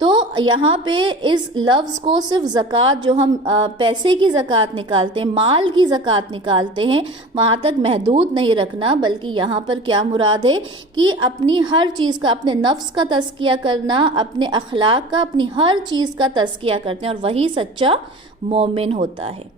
تو یہاں پہ اس لفظ کو صرف زکوٰۃ، جو ہم پیسے کی زکوٰۃ نکالتے ہیں، مال کی زکوٰۃ نکالتے ہیں، وہاں تک محدود نہیں رکھنا، بلکہ یہاں پر کیا مراد ہے کہ اپنی ہر چیز کا، اپنے نفس کا تزکیہ کرنا، اپنے اخلاق کا، اپنی ہر چیز کا تزکیہ کرتے ہیں، اور وہی سچا مومن ہوتا ہے۔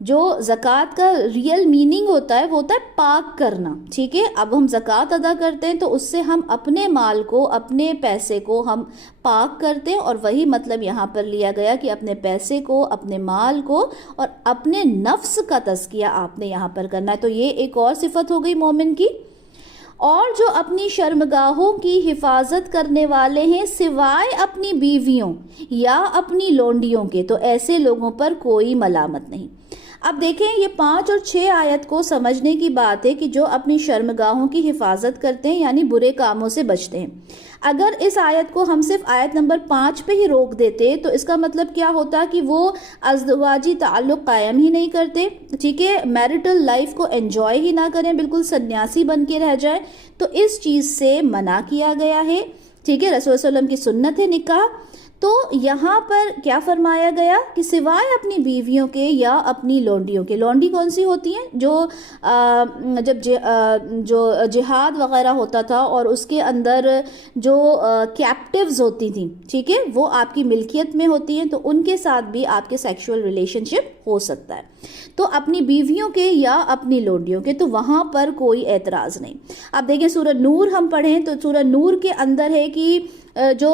جو زکوٰۃ کا ریئل میننگ ہوتا ہے وہ ہوتا ہے پاک کرنا، ٹھیک ہے۔ اب ہم زکوٰۃ ادا کرتے ہیں تو اس سے ہم اپنے مال کو، اپنے پیسے کو ہم پاک کرتے ہیں، اور وہی مطلب یہاں پر لیا گیا کہ اپنے پیسے کو، اپنے مال کو اور اپنے نفس کا تزکیہ آپ نے یہاں پر کرنا ہے۔ تو یہ ایک اور صفت ہو گئی مومن کی۔ اور جو اپنی شرمگاہوں کی حفاظت کرنے والے ہیں سوائے اپنی بیویوں یا اپنی لونڈیوں کے، تو ایسے لوگوں پر کوئی ملامت نہیں۔ اب دیکھیں یہ 5 اور 6 آیت کو سمجھنے کی بات ہے کہ جو اپنی شرمگاہوں کی حفاظت کرتے ہیں یعنی برے کاموں سے بچتے ہیں۔ اگر اس آیت کو ہم صرف آیت نمبر 5 پہ ہی روک دیتے تو اس کا مطلب کیا ہوتا کہ وہ ازدواجی تعلق قائم ہی نہیں کرتے، ٹھیک ہے، میرٹل لائف کو انجوائے ہی نہ کریں، بالکل سنیاسی بن کے رہ جائیں، تو اس چیز سے منع کیا گیا ہے، ٹھیک ہے۔ رسول صلی اللہ علیہ وسلم کی سنت ہے نکاح۔ تو یہاں پر کیا فرمایا گیا کہ سوائے اپنی بیویوں کے یا اپنی لونڈیوں کے۔ لونڈی کون سی ہوتی ہیں؟ جب جہاد وغیرہ ہوتا تھا اور اس کے اندر جو کیپٹیوز ہوتی تھیں، ٹھیک ہے، وہ آپ کی ملکیت میں ہوتی ہیں، تو ان کے ساتھ بھی آپ کے سیکشول ریلیشن شپ ہو سکتا ہے۔ تو اپنی بیویوں کے یا اپنی لونڈیوں کے، تو وہاں پر کوئی اعتراض نہیں۔ اب دیکھیں سورہ نور ہم پڑھیں تو سورہ نور کے اندر ہے کہ جو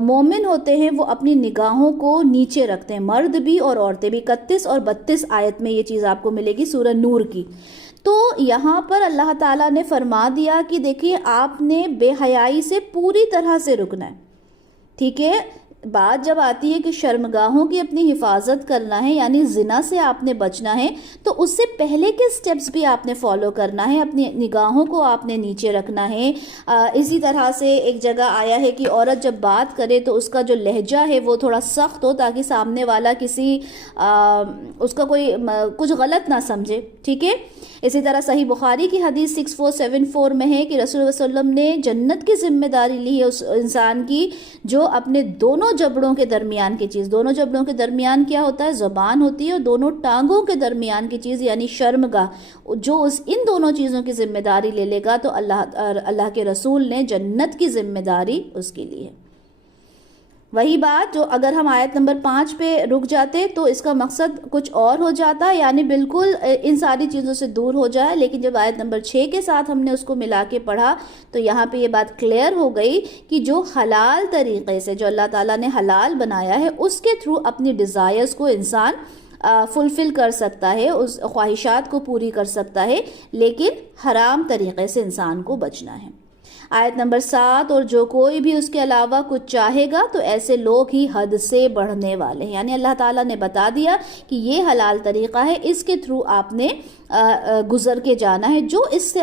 مومن ہوتے ہیں وہ اپنی نگاہوں کو نیچے رکھتے ہیں، مرد بھی اور عورتیں بھی۔ 31 اور 32 آیت میں یہ چیز آپ کو ملے گی سورہ نور کی۔ تو یہاں پر اللہ تعالیٰ نے فرما دیا کہ دیکھیے آپ نے بے حیائی سے پوری طرح سے رکنا ہے، ٹھیک ہے۔ بات جب آتی ہے کہ شرمگاہوں کی اپنی حفاظت کرنا ہے یعنی زنا سے آپ نے بچنا ہے، تو اس سے پہلے کے سٹیپس بھی آپ نے فالو کرنا ہے، اپنی نگاہوں کو آپ نے نیچے رکھنا ہے۔ اسی طرح سے ایک جگہ آیا ہے کہ عورت جب بات کرے تو اس کا جو لہجہ ہے وہ تھوڑا سخت ہو تاکہ سامنے والا اس کا کوئی کچھ غلط نہ سمجھے، ٹھیک ہے۔ اسی طرح صحیح بخاری کی حدیث 6474 میں ہے کہ رسول اللہ صلی اللہ علیہ وسلم نے جنت کی ذمہ داری لی ہے اس انسان کی جو اپنے دونوں جبڑوں کے درمیان کی چیز، دونوں جبڑوں کے درمیان کیا ہوتا ہے؟ زبان ہوتی ہے، اور دونوں ٹانگوں کے درمیان کی چیز یعنی شرمگاہ، جو ان دونوں چیزوں کی ذمہ داری لے لے گا تو اللہ کے رسول نے جنت کی ذمہ داری اس کے لیے ہے۔ وہی بات جو اگر ہم آیت نمبر 5 پہ رک جاتے تو اس کا مقصد کچھ اور ہو جاتا، یعنی بالکل ان ساری چیزوں سے دور ہو جائے، لیکن جب آیت نمبر 6 کے ساتھ ہم نے اس کو ملا کے پڑھا تو یہاں پہ یہ بات کلیئر ہو گئی کہ جو حلال طریقے سے، جو اللہ تعالیٰ نے حلال بنایا ہے، اس کے تھرو اپنی ڈیزائرز کو انسان فلفل کر سکتا ہے، اس خواہشات کو پوری کر سکتا ہے، لیکن حرام طریقے سے انسان کو بچنا ہے۔ آیت نمبر 7، اور جو کوئی بھی اس کے علاوہ کچھ چاہے گا تو ایسے لوگ ہی حد سے بڑھنے والے ہیں، یعنی اللہ تعالیٰ نے بتا دیا کہ یہ حلال طریقہ ہے، اس کے تھرو آپ نے گزر کے جانا ہے۔ جو اس کے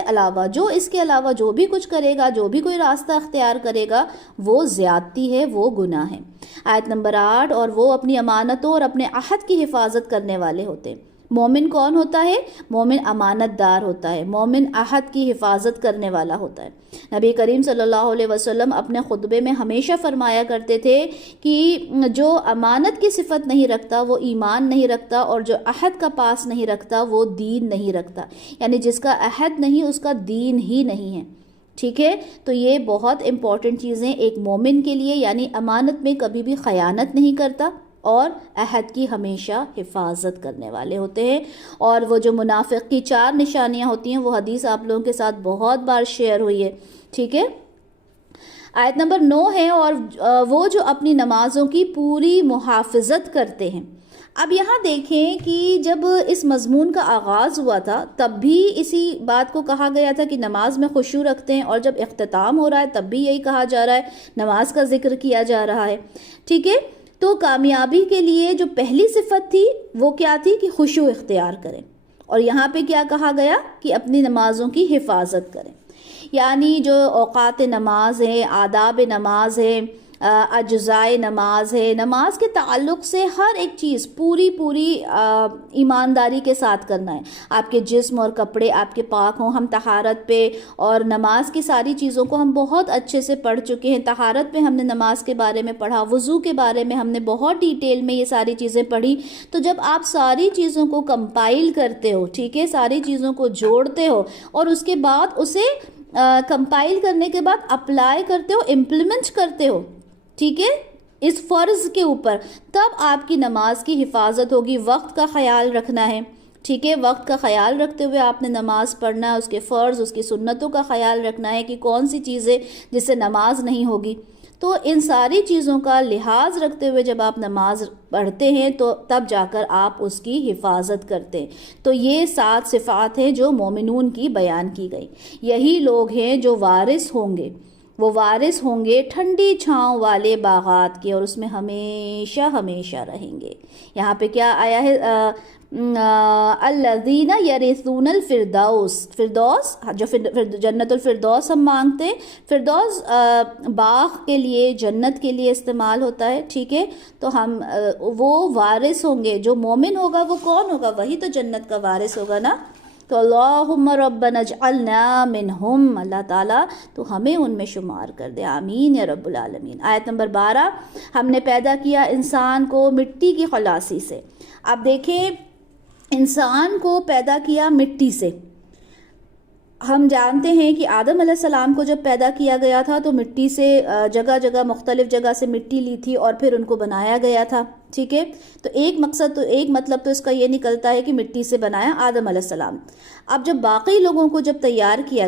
علاوہ جو بھی کچھ کرے گا، جو بھی کوئی راستہ اختیار کرے گا، وہ زیادتی ہے، وہ گناہ ہے۔ آیت نمبر 8، اور وہ اپنی امانتوں اور اپنے عہد کی حفاظت کرنے والے ہوتے ہیں۔ مومن کون ہوتا ہے؟ مومن امانت دار ہوتا ہے، مومن عہد کی حفاظت کرنے والا ہوتا ہے۔ نبی کریم صلی اللہ علیہ وسلم اپنے خطبے میں ہمیشہ فرمایا کرتے تھے کہ جو امانت کی صفت نہیں رکھتا وہ ایمان نہیں رکھتا، اور جو عہد کا پاس نہیں رکھتا وہ دین نہیں رکھتا، یعنی جس کا عہد نہیں اس کا دین ہی نہیں ہے، ٹھیک ہے۔ تو یہ بہت امپورٹنٹ چیزیں ایک مومن کے لیے، یعنی امانت میں کبھی بھی خیانت نہیں کرتا اور عہد کی ہمیشہ حفاظت کرنے والے ہوتے ہیں۔ اور وہ جو منافق کی 4 نشانیاں ہوتی ہیں وہ حدیث آپ لوگوں کے ساتھ بہت بار شیئر ہوئی ہے، ٹھیک ہے۔ آیت نمبر 9 ہے، اور وہ جو اپنی نمازوں کی پوری محافظت کرتے ہیں۔ اب یہاں دیکھیں کہ جب اس مضمون کا آغاز ہوا تھا تب بھی اسی بات کو کہا گیا تھا کہ نماز میں خشوع رکھتے ہیں، اور جب اختتام ہو رہا ہے تب بھی یہی کہا جا رہا ہے، نماز کا ذکر کیا جا رہا ہے، ٹھیک ہے۔ تو کامیابی کے لیے جو پہلی صفت تھی وہ کیا تھی کہ خشوع اختیار کریں، اور یہاں پہ کیا کہا گیا کہ اپنی نمازوں کی حفاظت کریں، یعنی جو اوقات نماز ہے، آداب نماز ہے، اجزائے نماز ہے. نماز کے تعلق سے ہر ایک چیز پوری ایمانداری کے ساتھ کرنا ہے. آپ کے جسم اور کپڑے آپ کے پاک ہوں. ہم طہارت پہ اور نماز کی ساری چیزوں کو ہم بہت اچھے سے پڑھ چکے ہیں. طہارت پہ ہم نے نماز کے بارے میں پڑھا, وضو کے بارے میں ہم نے بہت ڈیٹیل میں یہ ساری چیزیں پڑھی. تو جب آپ ساری چیزوں کو کمپائل کرتے ہو, ٹھیک ہے, ساری چیزوں کو جوڑتے ہو اور اس کے بعد اسے کمپائل کرنے کے بعد اپلائی کرتے ہو, امپلیمنٹ کرتے ہو, ٹھیک ہے, اس فرض کے اوپر, تب آپ کی نماز کی حفاظت ہوگی. وقت کا خیال رکھنا ہے, ٹھیک ہے, وقت کا خیال رکھتے ہوئے آپ نے نماز پڑھنا ہے. اس کے فرض, اس کی سنتوں کا خیال رکھنا ہے کہ کون سی چیزیں جس سے نماز نہیں ہوگی. تو ان ساری چیزوں کا لحاظ رکھتے ہوئے جب آپ نماز پڑھتے ہیں تو تب جا کر آپ اس کی حفاظت کرتے ہیں. تو یہ 7 صفات ہیں جو مومنون کی بیان کی گئی. یہی لوگ ہیں جو وارث ہوں گے. وہ وارث ہوں گے ٹھنڈی چھاؤں والے باغات کے, اور اس میں ہمیشہ ہمیشہ رہیں گے. یہاں پہ کیا آیا ہے؟ الذین یرثون الفردوس. فردوس جو جنت الفردوس ہم مانگتے ہیں, فردوس باغ کے لیے, جنت کے لیے استعمال ہوتا ہے, ٹھیک ہے. تو ہم وہ وارث ہوں گے. جو مومن ہوگا وہ کون ہوگا؟ وہی تو جنت کا وارث ہوگا نا. تو اللہم ربنا اجعلنا منہم, اللہ تعالیٰ تو ہمیں ان میں شمار کر دے, آمین یا رب العالمین. آیت نمبر 12, ہم نے پیدا کیا انسان کو مٹی کی خلاصی سے. اب دیکھیں, انسان کو پیدا کیا مٹی سے. ہم جانتے ہیں کہ آدم علیہ السلام کو جب پیدا کیا گیا تھا تو مٹی سے جگہ جگہ مختلف جگہ سے مٹی لی تھی اور پھر ان کو بنایا گیا تھا, ٹھیک ہے. تو ایک مطلب تو اس کا یہ نکلتا ہے کہ مٹی سے بنایا آدم علیہ السلام. اب جب باقی لوگوں کو تیار کیا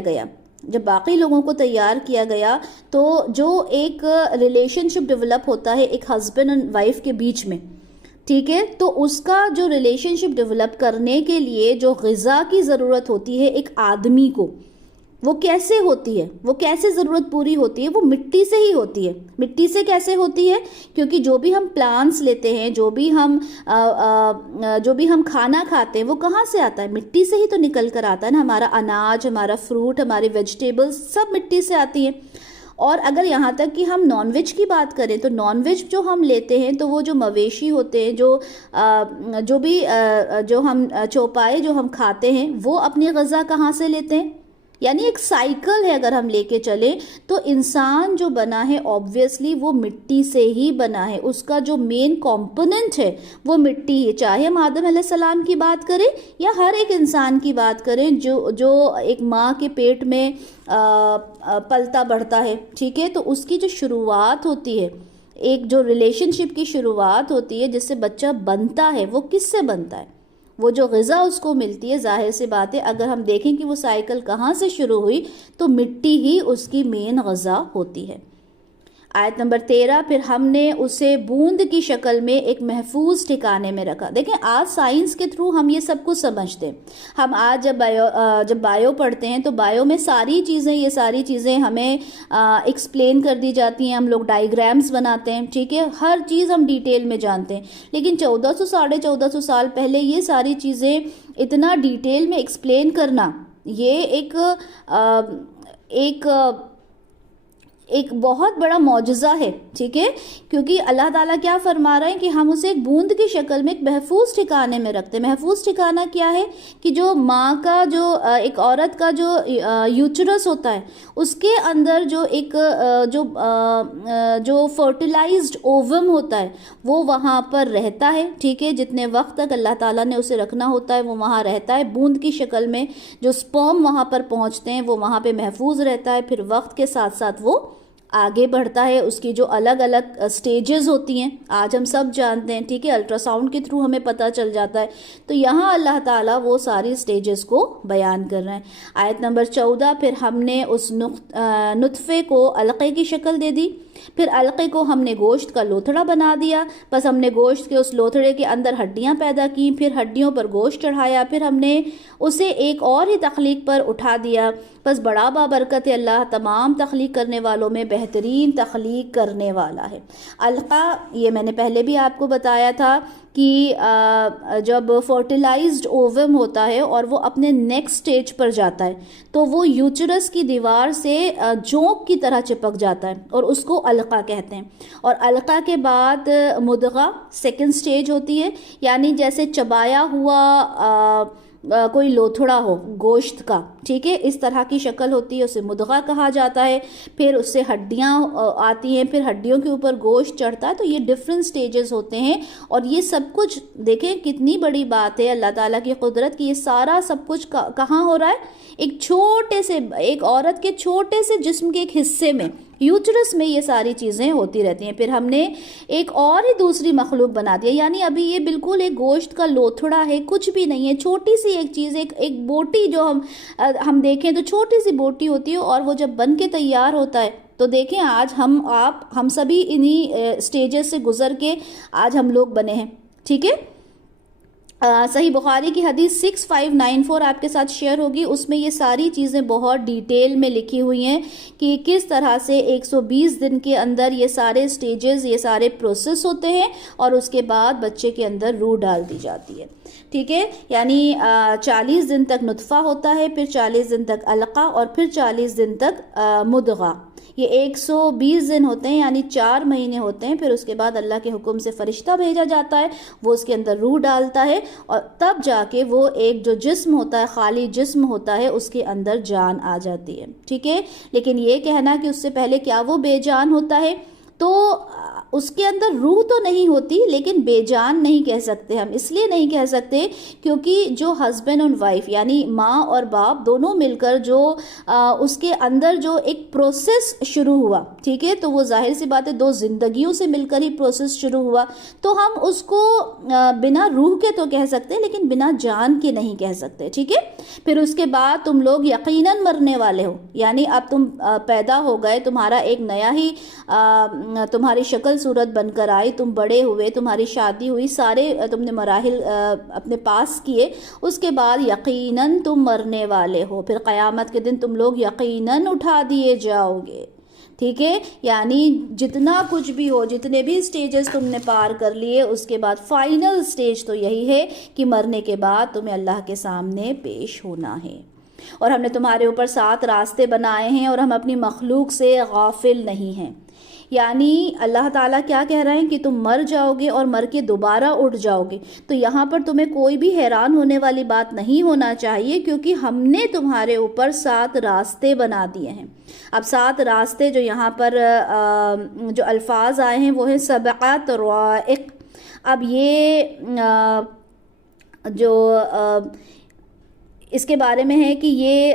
گیا تو جو ایک ریلیشن شپ ڈیولپ ہوتا ہے ایک ہسبینڈ اینڈ وائف کے بیچ میں, ٹھیک ہے, تو اس کا جو ریلیشن شپ ڈیولپ کرنے کے لیے جو غذا کی ضرورت ہوتی ہے ایک آدمی کو, وہ کیسے ہوتی ہے, وہ کیسے ضرورت پوری ہوتی ہے؟ وہ مٹی سے ہی ہوتی ہے. مٹی سے کیسے ہوتی ہے؟ کیونکہ جو بھی ہم پلانٹس لیتے ہیں, جو بھی ہم کھانا کھاتے ہیں, وہ کہاں سے آتا ہے؟ مٹی سے ہی تو نکل کر آتا ہے نا. ہمارا اناج, ہمارا فروٹ, ہماری ویجیٹیبلز سب مٹی سے آتی ہیں. اور اگر یہاں تک کہ ہم نان ویج کی بات کریں تو نان ویج جو ہم لیتے ہیں تو وہ جو مویشی ہوتے ہیں, جو ہم چوپائے جو ہم کھاتے ہیں, وہ اپنی غذا کہاں سے لیتے ہیں؟ یعنی ایک سائیکل ہے اگر ہم لے کے چلیں تو انسان جو بنا ہے آبویسلی وہ مٹی سے ہی بنا ہے. اس کا جو مین کمپوننٹ ہے وہ مٹی ہے. چاہے ہم آدم علیہ السلام کی بات کریں یا ہر ایک انسان کی بات کریں جو ایک ماں کے پیٹ میں پلتا بڑھتا ہے, ٹھیک ہے. تو اس کی جو شروعات ہوتی ہے, ایک جو ریلیشن شپ کی شروعات ہوتی ہے جس سے بچہ بنتا ہے, وہ کس سے بنتا ہے؟ وہ جو غذا اس کو ملتی ہے, ظاہر سی بات ہے اگر ہم دیکھیں کہ وہ سائیکل کہاں سے شروع ہوئی تو مٹی ہی اس کی مین غذا ہوتی ہے. آیت نمبر 13, پھر ہم نے اسے بوند کی شکل میں ایک محفوظ ٹھکانے میں رکھا. دیکھیں آج سائنس کے تھرو ہم یہ سب کچھ سمجھتے ہیں. ہم آج جب بایو پڑھتے ہیں تو بایو میں یہ ساری چیزیں ہمیں ایکسپلین کر دی جاتی ہیں. ہم لوگ ڈائیگرامز بناتے ہیں, ٹھیک ہے, ہر چیز ہم ڈیٹیل میں جانتے ہیں. لیکن 1400-1450 سال پہلے یہ ساری چیزیں اتنا ڈیٹیل میں ایکسپلین کرنا, یہ ایک بہت بڑا معجزہ ہے, ٹھیک ہے. کیونکہ اللہ تعالیٰ کیا فرما رہے ہیں کہ ہم اسے ایک بوند کی شکل میں ایک محفوظ ٹھکانے میں رکھتے ہیں. محفوظ ٹھکانہ کیا ہے کہ جو ماں کا ایک عورت کا جو یوٹرس ہوتا ہے اس کے اندر جو فرٹیلائزڈ اووم ہوتا ہے وہ وہاں پر رہتا ہے, ٹھیک ہے. جتنے وقت تک اللہ تعالیٰ نے اسے رکھنا ہوتا ہے وہ وہاں رہتا ہے. بوند کی شکل میں جو سپرم وہاں پر پہنچتے ہیں وہ وہاں پہ محفوظ رہتا ہے. پھر وقت کے ساتھ ساتھ وہ آگے بڑھتا ہے. اس کی جو الگ الگ سٹیجز ہوتی ہیں آج ہم سب جانتے ہیں, ٹھیک ہے, الٹرا ساؤنڈ کے تھرو ہمیں پتہ چل جاتا ہے. تو یہاں اللہ تعالیٰ وہ ساری سٹیجز کو بیان کر رہے ہیں. آیت نمبر 14, پھر ہم نے اس نطفے کو علقے کی شکل دے دی. پھر علقے کو ہم نے گوشت کا لوتھڑا بنا دیا. بس ہم نے گوشت کے اس لوتھڑے کے اندر ہڈیاں پیدا کی, پھر ہڈیوں پر گوشت چڑھایا, پھر ہم نے اسے ایک اور ہی تخلیق پر اٹھا دیا. بس بڑا بابرکت اللہ تمام تخلیق کرنے والوں میں بہترین تخلیق کرنے والا ہے. علقہ, یہ میں نے پہلے بھی آپ کو بتایا تھا کہ جب فرٹیلائزڈ اووم ہوتا ہے اور وہ اپنے نیکسٹ سٹیج پر جاتا ہے تو وہ یوٹرس کی دیوار سے جونک کی طرح چپک جاتا ہے اور اس کو علقہ کہتے ہیں. اور علقہ کے بعد مدغہ سیکنڈ سٹیج ہوتی ہے، یعنی جیسے چبایا ہوا کوئی لوتھڑا ہو گوشت کا، ٹھیک ہے، اس طرح کی شکل ہوتی ہے، اسے مدغہ کہا جاتا ہے. پھر اس سے ہڈیاں آتی ہیں، پھر ہڈیوں کے اوپر گوشت چڑھتا ہے. تو یہ ڈفرینٹ سٹیجز ہوتے ہیں اور یہ سب کچھ دیکھیں کتنی بڑی بات ہے اللہ تعالیٰ کی قدرت کی. یہ سارا سب کچھ کہاں ہو رہا ہے؟ ایک عورت کے چھوٹے سے جسم کے ایک حصے میں، یوٹرس میں یہ ساری چیزیں ہوتی رہتی ہیں. پھر ہم نے ایک اور ہی دوسری مخلوق بنا دیا، یعنی ابھی یہ بالکل ایک گوشت کا لوتھڑا ہے، کچھ بھی نہیں ہے، چھوٹی سی ایک چیز، ایک بوٹی جو ہم دیکھیں تو چھوٹی سی بوٹی ہوتی ہے. اور وہ جب بن کے تیار ہوتا ہے تو دیکھیں آج ہم سبھی انہی سٹیجز سے گزر کے آج ہم لوگ بنے ہیں. ٹھیک ہے، صحیح بخاری کی حدیث 6594 آپ کے ساتھ شیئر ہوگی. اس میں یہ ساری چیزیں بہت ڈیٹیل میں لکھی ہوئی ہیں کہ کس طرح سے 120 دن کے اندر یہ سارے سٹیجز، یہ سارے پروسیس ہوتے ہیں اور اس کے بعد بچے کے اندر روح ڈال دی جاتی ہے. ٹھیک ہے، یعنی 40 دن تک نطفہ ہوتا ہے، پھر 40 دن تک علقہ اور پھر 40 دن تک مدغہ. یہ 120 دن ہوتے ہیں، یعنی 4 مہینے ہوتے ہیں. پھر اس کے بعد اللہ کے حکم سے فرشتہ بھیجا جاتا ہے، وہ اس کے اندر روح ڈالتا ہے اور تب جا کے وہ ایک جو جسم ہوتا ہے، خالی جسم ہوتا ہے، اس کے اندر جان آ جاتی ہے. ٹھیک ہے، لیکن یہ کہنا کہ اس سے پہلے کیا وہ بے جان ہوتا ہے، تو اس کے اندر روح تو نہیں ہوتی، لیکن بے جان نہیں کہہ سکتے ہم. اس لیے نہیں کہہ سکتے کیونکہ جو ہسبینڈ اور وائف یعنی ماں اور باپ دونوں مل کر جو اس کے اندر جو ایک پروسیس شروع ہوا، ٹھیک ہے، تو وہ ظاہر سی بات ہے دو زندگیوں سے مل کر ہی پروسیس شروع ہوا. تو ہم اس کو بنا روح کے تو کہہ سکتے لیکن بنا جان کے نہیں کہہ سکتے. ٹھیک ہے، پھر اس کے بعد تم لوگ یقیناً مرنے والے ہو، یعنی اب تم پیدا ہو گئے، تمہارا ایک نیا ہی تمہاری شکل صورت بن کر آئی، تم بڑے ہوئے، تمہاری شادی ہوئی، سارے تم نے مراحل اپنے پاس کیے. اس کے بعد یقیناً تم مرنے والے ہو، پھر قیامت کے دن تم لوگ یقیناً اٹھا دیے جاؤ گے. ٹھیک ہے، یعنی جتنا کچھ بھی ہو، جتنے بھی سٹیجز تم نے پار کر لیے، اس کے بعد فائنل سٹیج تو یہی ہے کہ مرنے کے بعد تمہیں اللہ کے سامنے پیش ہونا ہے. اور ہم نے تمہارے اوپر 7 راستے بنائے ہیں اور ہم اپنی مخلوق سے غافل نہیں ہیں. یعنی اللہ تعالیٰ کیا کہہ رہے ہیں کہ تم مر جاؤ گے اور مر کے دوبارہ اٹھ جاؤ گے. تو یہاں پر تمہیں کوئی بھی حیران ہونے والی بات نہیں ہونا چاہیے، کیونکہ ہم نے تمہارے اوپر 7 راستے بنا دیے ہیں. اب 7 راستے جو یہاں پر جو الفاظ آئے ہیں وہ ہیں 7 طرائق. اب یہ جو اس کے بارے میں ہے کہ یہ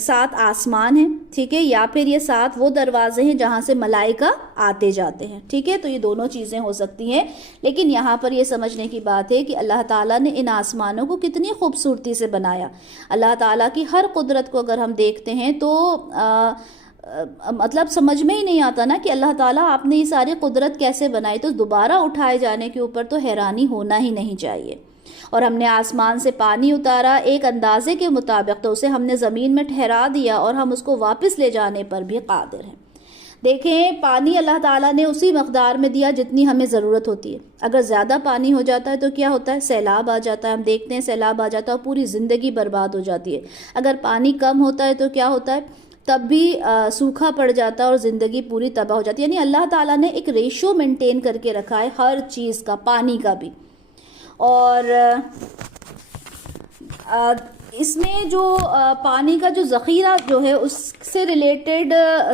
7 آسمان ہیں، ٹھیک ہے، یا پھر یہ 7 وہ دروازے ہیں جہاں سے ملائکہ آتے جاتے ہیں. ٹھیک ہے، تو یہ دونوں چیزیں ہو سکتی ہیں. لیکن یہاں پر یہ سمجھنے کی بات ہے کہ اللہ تعالیٰ نے ان آسمانوں کو کتنی خوبصورتی سے بنایا. اللہ تعالیٰ کی ہر قدرت کو اگر ہم دیکھتے ہیں تو مطلب سمجھ میں ہی نہیں آتا نا کہ اللہ تعالیٰ آپ نے یہ ساری قدرت کیسے بنائی. تو دوبارہ اٹھائے جانے کے اوپر تو حیرانی ہونا ہی نہیں چاہیے. اور ہم نے آسمان سے پانی اتارا ایک اندازے کے مطابق، تو اسے ہم نے زمین میں ٹھہرا دیا اور ہم اس کو واپس لے جانے پر بھی قادر ہیں. دیکھیں، پانی اللہ تعالیٰ نے اسی مقدار میں دیا جتنی ہمیں ضرورت ہوتی ہے. اگر زیادہ پانی ہو جاتا ہے تو کیا ہوتا ہے؟ سیلاب آ جاتا ہے. ہم دیکھتے ہیں سیلاب آ جاتا ہے اور پوری زندگی برباد ہو جاتی ہے. اگر پانی کم ہوتا ہے تو کیا ہوتا ہے؟ تب بھی سوکھا پڑ جاتا ہے اور زندگی پوری تباہ ہو جاتی ہے. یعنی اللہ تعالیٰ نے ایک ریشو مینٹین کر کے رکھا ہے ہر چیز کا، پانی کا بھی. اور اس میں جو پانی کا جو ذخیرہ جو ہے اس سے ریلیٹڈ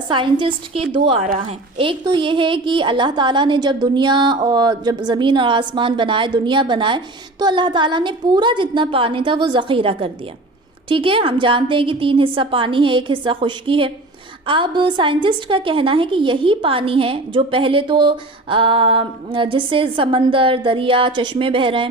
سائنٹسٹ کے 2 آراء ہیں. ایک تو یہ ہے کہ اللہ تعالیٰ نے جب دنیا اور جب زمین اور آسمان بنائے، دنیا بنائے، تو اللہ تعالیٰ نے پورا جتنا پانی تھا وہ ذخیرہ کر دیا. ٹھیک ہے، ہم جانتے ہیں کہ 3 حصہ پانی ہے، 1 حصہ خشکی ہے. اب سائنٹسٹ کا کہنا ہے کہ یہی پانی ہے جو پہلے تو جس سے سمندر، دریا، چشمے بہہ رہے ہیں،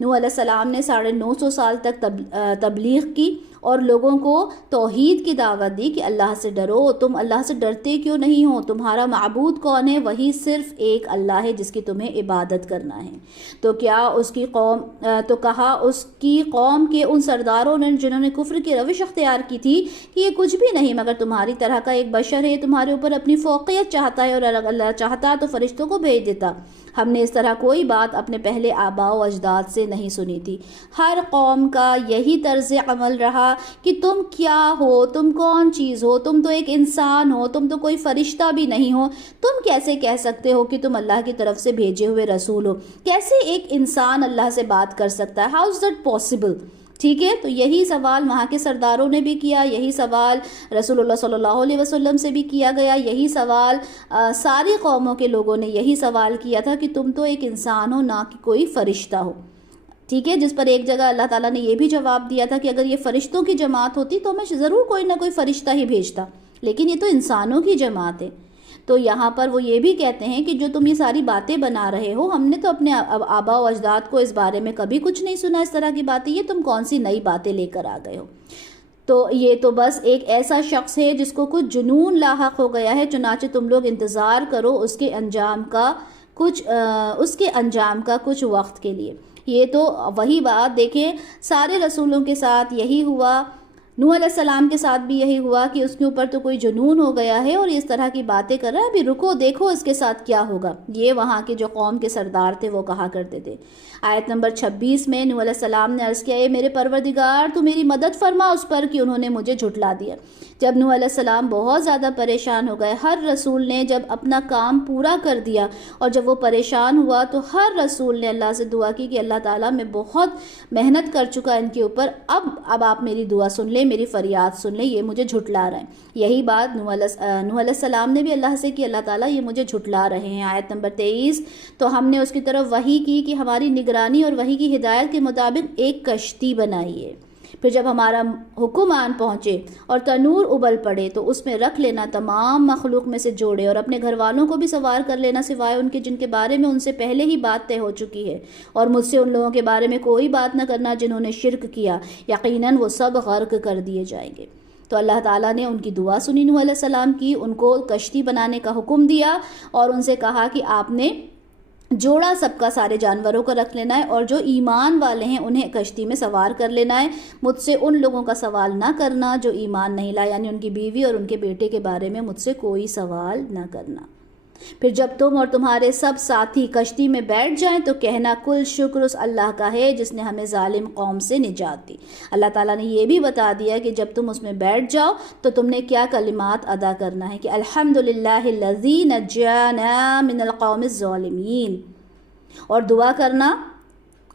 نوح علیہ السلام نے 950 سال تک تبلیغ کی اور لوگوں کو توحید کی دعوت دی کہ اللہ سے ڈرو، تم اللہ سے ڈرتے کیوں نہیں ہو، تمہارا معبود کون ہے، وہی صرف ایک اللہ ہے جس کی تمہیں عبادت کرنا ہے۔ تو کیا اس کی قوم کے ان سرداروں نے جنہوں نے کفر کی روش اختیار کی تھی کہ یہ کچھ بھی نہیں مگر تمہاری طرح کا ایک بشر ہے، تمہارے اوپر اپنی فوقیت چاہتا ہے، اور اگر اللہ چاہتا تو فرشتوں کو بھیج دیتا۔ ہم نے اس طرح کوئی بات اپنے پہلے آباء و اجداد سے نہیں سنی تھی۔ ہر قوم کا یہی طرز عمل رہا کہ تم کیا ہو، تم کون چیز ہو، تم تو ایک انسان ہو، تم تو کوئی فرشتہ بھی نہیں ہو، تم کیسے کہہ سکتے ہو کہ تم اللہ کی طرف سے بھیجے ہوئے رسول ہو؟ کیسے ایک انسان اللہ سے بات کر سکتا ہے؟ How is that possible? ٹھیک ہے، تو یہی سوال وہاں کے سرداروں نے بھی کیا، یہی سوال رسول اللہ صلی اللہ علیہ وسلم سے بھی کیا گیا، یہی سوال ساری قوموں کے لوگوں نے یہی سوال کیا تھا کہ تم تو ایک انسان ہو، نہ کہ کوئی فرشتہ ہو۔ ٹھیک ہے، جس پر ایک جگہ اللہ تعالیٰ نے یہ بھی جواب دیا تھا کہ اگر یہ فرشتوں کی جماعت ہوتی تو میں ضرور کوئی نہ کوئی فرشتہ ہی بھیجتا، لیکن یہ تو انسانوں کی جماعت ہے۔ تو یہاں پر وہ یہ بھی کہتے ہیں کہ جو تم یہ ساری باتیں بنا رہے ہو، ہم نے تو اپنے آباء و اجداد کو اس بارے میں کبھی کچھ نہیں سنا اس طرح کی باتیں، یہ تم کون سی نئی باتیں لے کر آ گئے ہو؟ تو یہ تو بس ایک ایسا شخص ہے جس کو کچھ جنون لاحق ہو گیا ہے، چنانچہ تم لوگ انتظار کرو اس کے انجام کا کچھ وقت کے لیے۔ یہ تو وہی بات دیکھیں، سارے رسولوں کے ساتھ یہی ہوا، نوح علیہ السلام کے ساتھ بھی یہی ہوا کہ اس کے اوپر تو کوئی جنون ہو گیا ہے اور اس طرح کی باتیں کر رہا ہے، ابھی رکو دیکھو اس کے ساتھ کیا ہوگا۔ یہ وہاں کے جو قوم کے سردار تھے وہ کہا کرتے تھے۔ آیت نمبر 26 میں نوح علیہ السلام نے عرض کیا، اے میرے پروردگار تو میری مدد فرما اس پر کہ انہوں نے مجھے جھٹلا دیا۔ جب نوح علیہ السلام بہت زیادہ پریشان ہو گئے، ہر رسول نے جب اپنا کام پورا کر دیا اور جب وہ پریشان ہوا تو ہر رسول نے اللہ سے دعا کی کہ اللہ تعالیٰ میں بہت محنت کر چکا ان کے اوپر، اب آپ میری دعا سن لیں، میری فریاد سن لیں، یہ مجھے جھٹلا رہے ہیں۔ یہی بات نوح علیہ السلام نے بھی اللہ سے کی، اللہ تعالیٰ یہ مجھے جھٹلا رہے ہیں۔ آیت نمبر 23، تو ہم نے اس کی طرف وحی کی کہ ہماری نگرانی اور وحی کی ہدایت کے مطابق ایک کشتی بنائیے، پھر جب ہمارا حکم آن پہنچے اور تنور ابل پڑے تو اس میں رکھ لینا تمام مخلوق میں سے جوڑے، اور اپنے گھر والوں کو بھی سوار کر لینا سوائے ان کے جن کے بارے میں ان سے پہلے ہی بات طے ہو چکی ہے، اور مجھ سے ان لوگوں کے بارے میں کوئی بات نہ کرنا جنہوں نے شرک کیا، یقیناً وہ سب غرق کر دیے جائیں گے۔ تو اللہ تعالیٰ نے ان کی دعا سنی نوح علیہ السلام کی، ان کو کشتی بنانے کا حکم دیا اور ان سے کہا کہ آپ نے جوڑا سب کا سارے جانوروں کو رکھ لینا ہے، اور جو ایمان والے ہیں انہیں کشتی میں سوار کر لینا ہے، مجھ سے ان لوگوں کا سوال نہ کرنا جو ایمان نہیں لائے، یعنی ان کی بیوی اور ان کے بیٹے کے بارے میں مجھ سے کوئی سوال نہ کرنا۔ پھر جب تم اور تمہارے سب ساتھی کشتی میں بیٹھ جائیں تو کہنا کل شکر اس اللہ کا ہے جس نے ہمیں ظالم قوم سے نجات دی۔ اللہ تعالیٰ نے یہ بھی بتا دیا کہ جب تم اس میں بیٹھ جاؤ تو تم نے کیا کلمات ادا کرنا ہے کہ الحمدللہ الذی نجانا من القوم الظالمین، اور دعا کرنا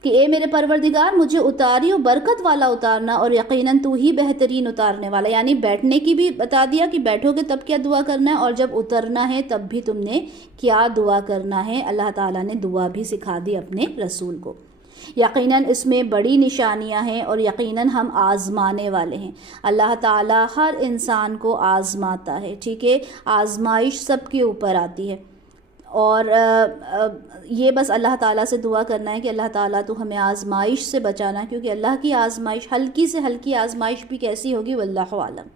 کہ اے میرے پروردگار مجھے اتاری و برکت والا اتارنا، اور یقیناً تو ہی بہترین اتارنے والا، یعنی بیٹھنے کی بھی بتا دیا کہ بیٹھو گے تب کیا دعا کرنا ہے، اور جب اترنا ہے تب بھی تم نے کیا دعا کرنا ہے۔ اللہ تعالیٰ نے دعا بھی سکھا دی اپنے رسول کو۔ یقیناً اس میں بڑی نشانیاں ہیں اور یقیناً ہم آزمانے والے ہیں۔ اللہ تعالیٰ ہر انسان کو آزماتا ہے، ٹھیک ہے، آزمائش سب کے اوپر آتی ہے، اور یہ بس اللہ تعالیٰ سے دعا کرنا ہے کہ اللہ تعالیٰ تو ہمیں آزمائش سے بچانا، کیونکہ اللہ کی آزمائش ہلکی سے ہلکی آزمائش بھی کیسی ہوگی واللہ عالم۔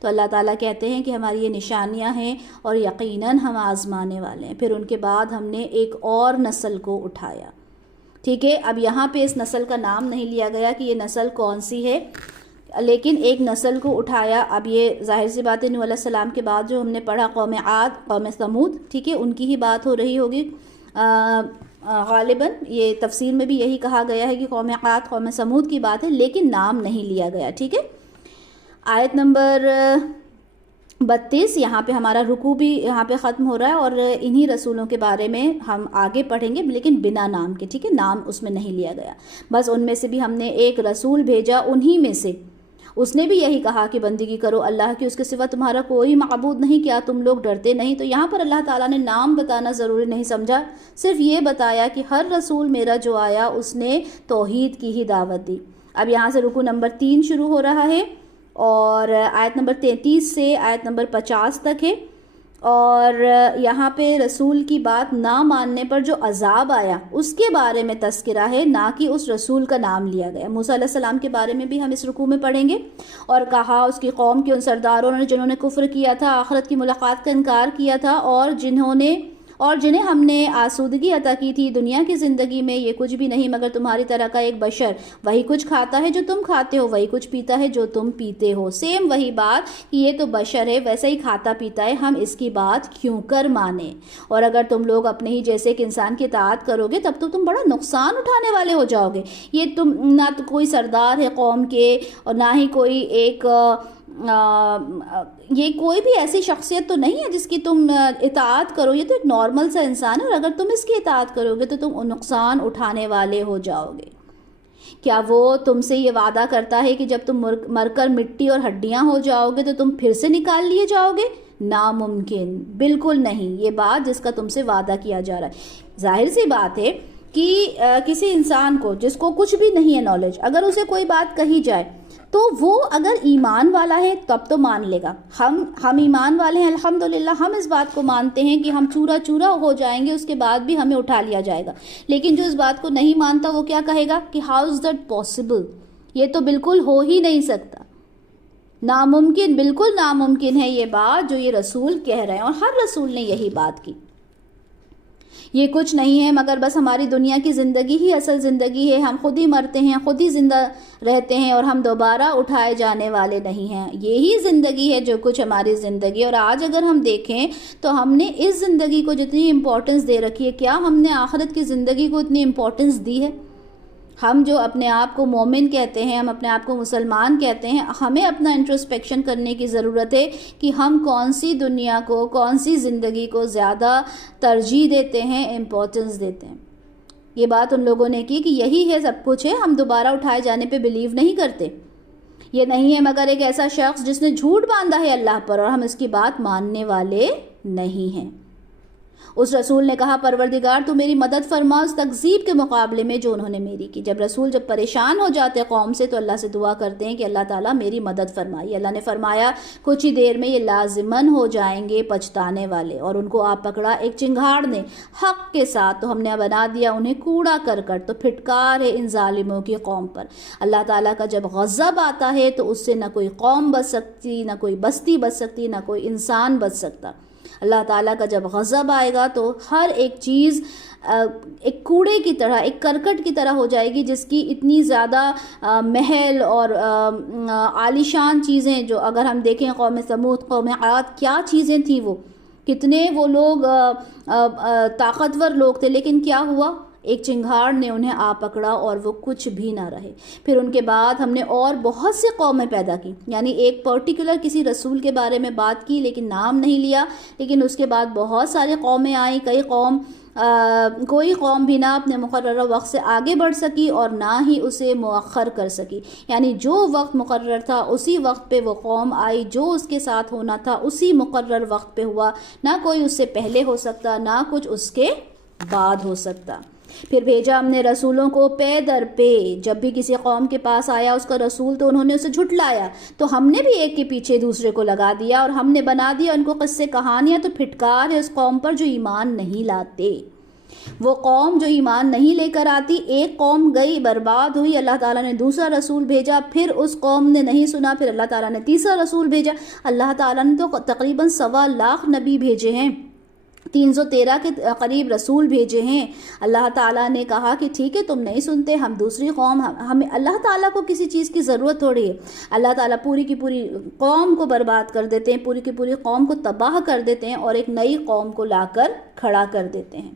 تو اللہ تعالیٰ کہتے ہیں کہ ہماری یہ نشانیاں ہیں اور یقیناً ہم آزمانے والے ہیں۔ پھر ان کے بعد ہم نے ایک اور نسل کو اٹھایا، ٹھیک ہے، اب یہاں پہ اس نسل کا نام نہیں لیا گیا کہ یہ نسل کون سی ہے، لیکن ایک نسل کو اٹھایا۔ اب یہ ظاہر سی بات ہے نوح علیہ السلام کے بعد جو ہم نے پڑھا قوم عاد، قوم ثمود، ٹھیک ہے، ان کی ہی بات ہو رہی ہوگی غالباً۔ یہ تفسیر میں بھی یہی کہا گیا ہے کہ قوم عاد قوم ثمود کی بات ہے، لیکن نام نہیں لیا گیا، ٹھیک ہے۔ آیت نمبر 32، یہاں پہ ہمارا رکوع بھی یہاں پہ ختم ہو رہا ہے، اور انہی رسولوں کے بارے میں ہم آگے پڑھیں گے لیکن بنا نام کے، ٹھیک ہے، نام اس میں نہیں لیا گیا، بس ان میں سے بھی ہم نے ایک رسول بھیجا، انہی میں سے اس نے بھی یہی کہا کہ بندگی کرو اللہ کی، اس کے سوا تمہارا کوئی معبود نہیں، کیا تم لوگ ڈرتے نہیں؟ تو یہاں پر اللہ تعالیٰ نے نام بتانا ضروری نہیں سمجھا، صرف یہ بتایا کہ ہر رسول میرا جو آیا اس نے توحید کی ہی دعوت دی۔ اب یہاں سے رکوع نمبر 3 شروع ہو رہا ہے، اور آیت نمبر 33 سے آیت نمبر 50 تک ہے، اور یہاں پہ رسول کی بات نہ ماننے پر جو عذاب آیا اس کے بارے میں تذکرہ ہے، نہ کہ اس رسول کا نام لیا گیا۔ موسیٰ علیہ السلام کے بارے میں بھی ہم اس رکوع میں پڑھیں گے، اور کہا اس کی قوم کے ان سرداروں نے جنہوں نے کفر کیا تھا، آخرت کی ملاقات کا انکار کیا تھا، اور جنہیں ہم نے آسودگی عطا کی تھی دنیا کی زندگی میں، یہ کچھ بھی نہیں مگر تمہاری طرح کا ایک بشر، وہی کچھ کھاتا ہے جو تم کھاتے ہو، وہی کچھ پیتا ہے جو تم پیتے ہو۔ سیم وہی بات کہ یہ تو بشر ہے، ویسا ہی کھاتا پیتا ہے، ہم اس کی بات کیوں کر مانیں؟ اور اگر تم لوگ اپنے ہی جیسے ایک انسان کی اطاعت کرو گے تب تو تم بڑا نقصان اٹھانے والے ہو جاؤ گے۔ یہ تم نہ تو کوئی سردار ہے قوم کے، اور نہ ہی کوئی یہ کوئی بھی ایسی شخصیت تو نہیں ہے جس کی تم اطاعت کرو، یہ تو ایک نارمل سا انسان ہے، اور اگر تم اس کی اطاعت کرو گے تو تم نقصان اٹھانے والے ہو جاؤ گے۔ کیا وہ تم سے یہ وعدہ کرتا ہے کہ جب تم مر کر مٹی اور ہڈیاں ہو جاؤ گے تو تم پھر سے نکال لیے جاؤ گے؟ ناممکن، بالکل نہیں، یہ بات جس کا تم سے وعدہ کیا جا رہا ہے۔ ظاہر سی بات ہے کہ کسی انسان کو جس کو کچھ بھی نہیں ہے نالج، اگر اسے کوئی بات کہی جائے تو وہ اگر ایمان والا ہے تب تو مان لے گا۔ ہم ایمان والے ہیں الحمدللہ، ہم اس بات کو مانتے ہیں کہ ہم چورا چورا ہو جائیں گے، اس کے بعد بھی ہمیں اٹھا لیا جائے گا۔ لیکن جو اس بات کو نہیں مانتا وہ کیا کہے گا کہ ہاؤ از دیٹ پاسبل، یہ تو بالکل ہو ہی نہیں سکتا، ناممکن، بالکل ناممکن ہے یہ بات جو یہ رسول کہہ رہے ہیں، اور ہر رسول نے یہی بات کی۔ یہ کچھ نہیں ہے مگر بس ہماری دنیا کی زندگی ہی اصل زندگی ہے، ہم خود ہی مرتے ہیں، خود ہی زندہ رہتے ہیں، اور ہم دوبارہ اٹھائے جانے والے نہیں ہیں۔ یہی زندگی ہے جو کچھ ہماری زندگی۔ اور آج اگر ہم دیکھیں تو ہم نے اس زندگی کو جتنی امپورٹنس دے رکھی ہے، کیا ہم نے آخرت کی زندگی کو اتنی امپورٹنس دی ہے؟ ہم جو اپنے آپ کو مومن کہتے ہیں، ہم اپنے آپ کو مسلمان کہتے ہیں، ہمیں اپنا انٹروسپیکشن کرنے کی ضرورت ہے کہ ہم کون سی دنیا کو، کون سی زندگی کو زیادہ ترجیح دیتے ہیں، امپورٹنس دیتے ہیں۔ یہ بات ان لوگوں نے کی کہ یہی ہے سب کچھ ہے، ہم دوبارہ اٹھائے جانے پہ بلیو نہیں کرتے۔ یہ نہیں ہے مگر ایک ایسا شخص جس نے جھوٹ باندھا ہے اللہ پر، اور ہم اس کی بات ماننے والے نہیں ہیں۔ اس رسول نے کہا پروردگار تو میری مدد فرما اس تکذیب کے مقابلے میں جو انہوں نے میری کی۔ جب پریشان ہو جاتے قوم سے تو اللہ سے دعا کرتے ہیں کہ اللہ تعالیٰ میری مدد فرمائیے۔ اللہ نے فرمایا کچھ ہی دیر میں یہ لازماً ہو جائیں گے پچھتانے والے، اور ان کو آپ پکڑا ایک چنگھاڑ نے حق کے ساتھ، تو ہم نے بنا دیا انہیں کوڑا کرکٹ۔ تو پھٹکار ہے ان ظالموں کی قوم پر۔ اللہ تعالیٰ کا جب غضب آتا ہے تو اس سے نہ کوئی قوم بچ سکتی، نہ کوئی بستی بچ سکتی، نہ کوئی انسان بچ سکتا۔ اللہ تعالیٰ کا جب غضب آئے گا تو ہر ایک چیز ایک کوڑے کی طرح، ایک کرکٹ کی طرح ہو جائے گی، جس کی اتنی زیادہ محل اور عالیشان چیزیں، جو اگر ہم دیکھیں قوم سمود، قوم عاد، کیا چیزیں تھیں وہ، کتنے وہ لوگ طاقتور لوگ تھے، لیکن کیا ہوا؟ ایک چنگھاڑ نے انہیں آ پکڑا اور وہ کچھ بھی نہ رہے۔ پھر ان کے بعد ہم نے اور بہت سی قومیں پیدا کی، یعنی ایک پرٹیکولر کسی رسول کے بارے میں بات کی لیکن نام نہیں لیا، لیکن اس کے بعد بہت ساری قومیں آئیں۔ کوئی قوم بھی نہ اپنے مقررہ وقت سے آگے بڑھ سکی اور نہ ہی اسے مؤخر کر سکی، یعنی جو وقت مقرر تھا اسی وقت پہ وہ قوم آئی، جو اس کے ساتھ ہونا تھا اسی مقرر وقت پہ ہوا، نہ کوئی اس سے پہلے ہو سکتا، نہ کچھ اس کے بعد ہو سکتا۔ پھر بھیجا ہم نے رسولوں کو پے در پے، جب بھی کسی قوم کے پاس آیا اس کا رسول تو انہوں نے اسے جھٹلایا، تو ہم نے بھی ایک کے پیچھے دوسرے کو لگا دیا، اور ہم نے بنا دیا ان کو قصے کہانیاں۔ تو پھٹکار ہے اس قوم پر جو ایمان نہیں لاتے۔ وہ قوم جو ایمان نہیں لے کر آتی، ایک قوم گئی، برباد ہوئی، اللہ تعالیٰ نے دوسرا رسول بھیجا، پھر اس قوم نے نہیں سنا، پھر اللہ تعالیٰ نے تیسرا رسول بھیجا۔ اللہ تعالیٰ نے تو تقریباً 1.25 لاکھ نبی بھیجے ہیں، 313 کے قریب رسول بھیجے ہیں۔ اللہ تعالیٰ نے کہا کہ ٹھیک ہے تم نہیں سنتے، ہم دوسری قوم، ہمیں اللہ تعالیٰ کو کسی چیز کی ضرورت تھوڑی ہے۔ اللہ تعالیٰ پوری کی پوری قوم کو برباد کر دیتے ہیں، پوری کی پوری قوم کو تباہ کر دیتے ہیں، اور ایک نئی قوم کو لا کر کھڑا کر دیتے ہیں۔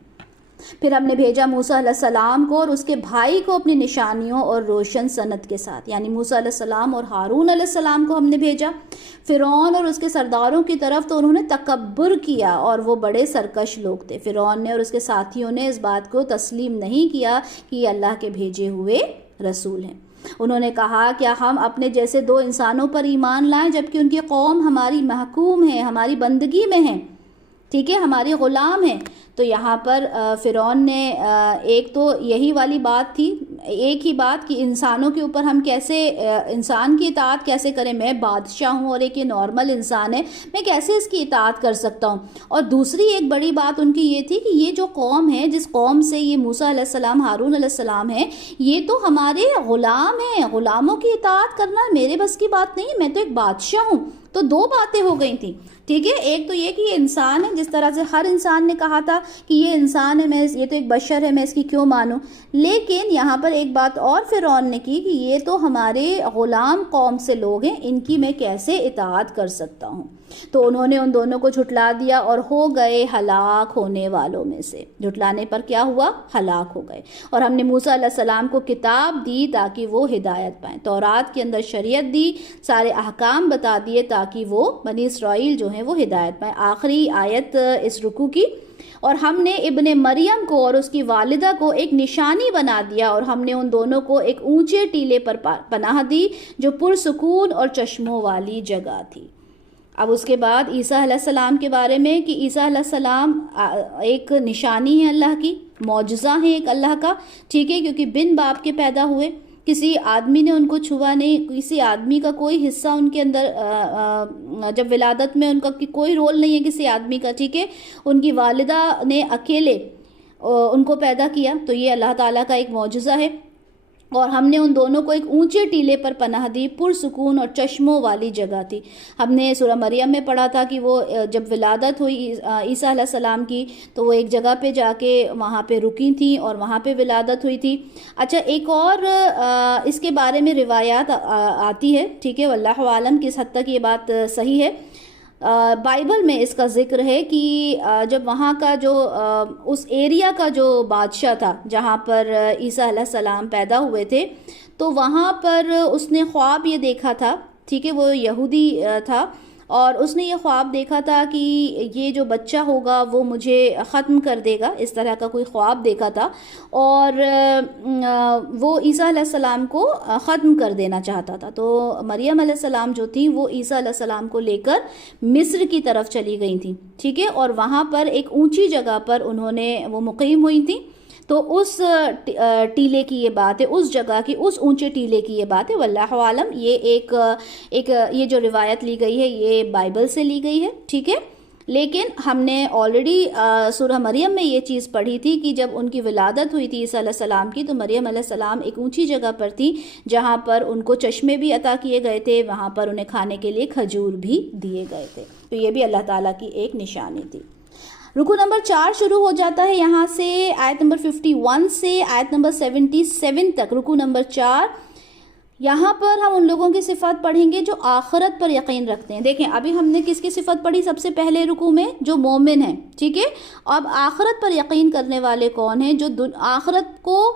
پھر ہم نے بھیجا موسیٰ علیہ السلام کو اور اس کے بھائی کو اپنی نشانیوں اور روشن سند کے ساتھ، یعنی موسیٰ علیہ السلام اور ہارون علیہ السلام کو ہم نے بھیجا فرعون اور اس کے سرداروں کی طرف، تو انہوں نے تکبر کیا اور وہ بڑے سرکش لوگ تھے۔ فرعون نے اور اس کے ساتھیوں نے اس بات کو تسلیم نہیں کیا کہ یہ اللہ کے بھیجے ہوئے رسول ہیں۔ انہوں نے کہا کیا ہم اپنے جیسے 2 انسانوں پر ایمان لائیں جبکہ ان کی قوم ہماری محکوم ہے، ہماری بندگی میں ہیں، ٹھیک ہے، ہماری غلام ہیں۔ تو یہاں پر فرعون نے ایک تو یہی والی بات تھی، ایک ہی بات کہ انسانوں کے اوپر ہم کیسے انسان کی اطاعت کیسے کریں، میں بادشاہ ہوں اور ایک یہ نارمل انسان ہے، میں کیسے اس کی اطاعت کر سکتا ہوں۔ اور دوسری ایک بڑی بات ان کی یہ تھی کہ یہ جو قوم ہے، جس قوم سے یہ موسیٰ علیہ السلام، ہارون علیہ السلام ہے، یہ تو ہمارے غلام ہیں، غلاموں کی اطاعت کرنا میرے بس کی بات نہیں، میں تو ایک بادشاہ ہوں۔ تو دو باتیں ہو گئی تھیں، ٹھیک ہے۔ ایک تو یہ کہ یہ انسان ہے، جس طرح سے ہر انسان نے کہا تھا کہ یہ انسان ہے، یہ تو ایک بشر ہے، میں اس کی کیوں مانوں۔ لیکن یہاں پر ایک بات اور فرعون نے کی کہ یہ تو ہمارے غلام قوم سے لوگ ہیں، ان کی میں کیسے اطاعت کر سکتا ہوں۔ تو انہوں نے ان دونوں کو جھٹلا دیا اور ہو گئے ہلاک ہونے والوں میں سے۔ جھٹلانے پر کیا ہوا؟ ہلاک ہو گئے۔ اور ہم نے موسیٰ علیہ السلام کو کتاب دی تاکہ وہ ہدایت پائیں، تورات کے اندر شریعت دی، سارے احکام بتا دیے تاکہ وہ بنی اسرائیل جو ہیں وہ ہدایت پائیں۔ آخری آیت اس رکوع کی، اور ہم نے ابن مریم کو اور اس کی والدہ کو ایک نشانی بنا دیا، اور ہم نے ان دونوں کو ایک اونچے ٹیلے پر پناہ دی جو پرسکون اور چشموں والی جگہ تھی۔ اب اس کے بعد عیسیٰ علیہ السلام کے بارے میں کہ عیسیٰ علیہ السلام ایک نشانی ہے اللہ کی، معجزہ ہے ایک اللہ کا، ٹھیک ہے، کیونکہ بن باپ کے پیدا ہوئے، کسی آدمی نے ان کو چھوا نہیں، کسی آدمی کا کوئی حصہ ان کے اندر جب ولادت میں ان کا کوئی رول نہیں ہے کسی آدمی کا، ٹھیک ہے، ان کی والدہ نے اکیلے ان کو پیدا کیا، تو یہ اللہ تعالیٰ کا ایک معجزہ ہے۔ اور ہم نے ان دونوں کو ایک اونچے ٹیلے پر پناہ دی، پرسکون اور چشموں والی جگہ تھی۔ ہم نے سورہ مریم میں پڑھا تھا کہ وہ جب ولادت ہوئی عیسیٰ علیہ السلام کی تو وہ ایک جگہ پہ جا کے وہاں پہ رکی تھیں اور وہاں پہ ولادت ہوئی تھی۔ اچھا، ایک اور اس کے بارے میں روایات آتی ہے، ٹھیک ہے، واللہ عالم کس حد تک یہ بات صحیح ہے۔ بائبل میں اس کا ذکر ہے کہ جب وہاں کا جو اس ایریا کا جو بادشاہ تھا جہاں پر عیسیٰ علیہ السلام پیدا ہوئے تھے، تو وہاں پر اس نے خواب یہ دیکھا تھا، ٹھیک ہے، وہ یہودی تھا، اور اس نے یہ خواب دیکھا تھا کہ یہ جو بچہ ہوگا وہ مجھے ختم کر دے گا، اس طرح کا کوئی خواب دیکھا تھا، اور وہ عیسیٰ علیہ السلام کو ختم کر دینا چاہتا تھا۔ تو مریم علیہ السلام جو تھی وہ عیسیٰ علیہ السلام کو لے کر مصر کی طرف چلی گئی تھیں، ٹھیک ہے، اور وہاں پر ایک اونچی جگہ پر انہوں نے وہ مقیم ہوئی تھیں۔ تو اس ٹیلے کی یہ بات ہے، اس جگہ کی، اس اونچے ٹیلے کی یہ بات ہے، واللہ عالم۔ یہ یہ جو روایت لی گئی ہے یہ بائبل سے لی گئی ہے، ٹھیک ہے، لیکن ہم نے آلریڈی سورہ مریم میں یہ چیز پڑھی تھی کہ جب ان کی ولادت ہوئی تھی عیسیٰ علیہ السلام کی، تو مریم علیہ السلام ایک اونچی جگہ پر تھی جہاں پر ان کو چشمے بھی عطا کیے گئے تھے، وہاں پر انہیں کھانے کے لیے کھجور بھی دیے گئے تھے۔ تو یہ بھی اللہ تعالیٰ کی ایک نشانی تھی۔ رکوع نمبر 4 شروع ہو جاتا ہے یہاں سے آیت نمبر 51 سے آیت نمبر 77 تک۔ رکوع نمبر 4، یہاں پر ہم ان لوگوں کی صفات پڑھیں گے جو آخرت پر یقین رکھتے ہیں۔ دیکھیں، ابھی ہم نے کس کی صفت پڑھی سب سے پہلے رکوع میں؟ جو مومن ہیں، ٹھیک ہے۔ اب آخرت پر یقین کرنے والے کون ہیں؟ جو آخرت کو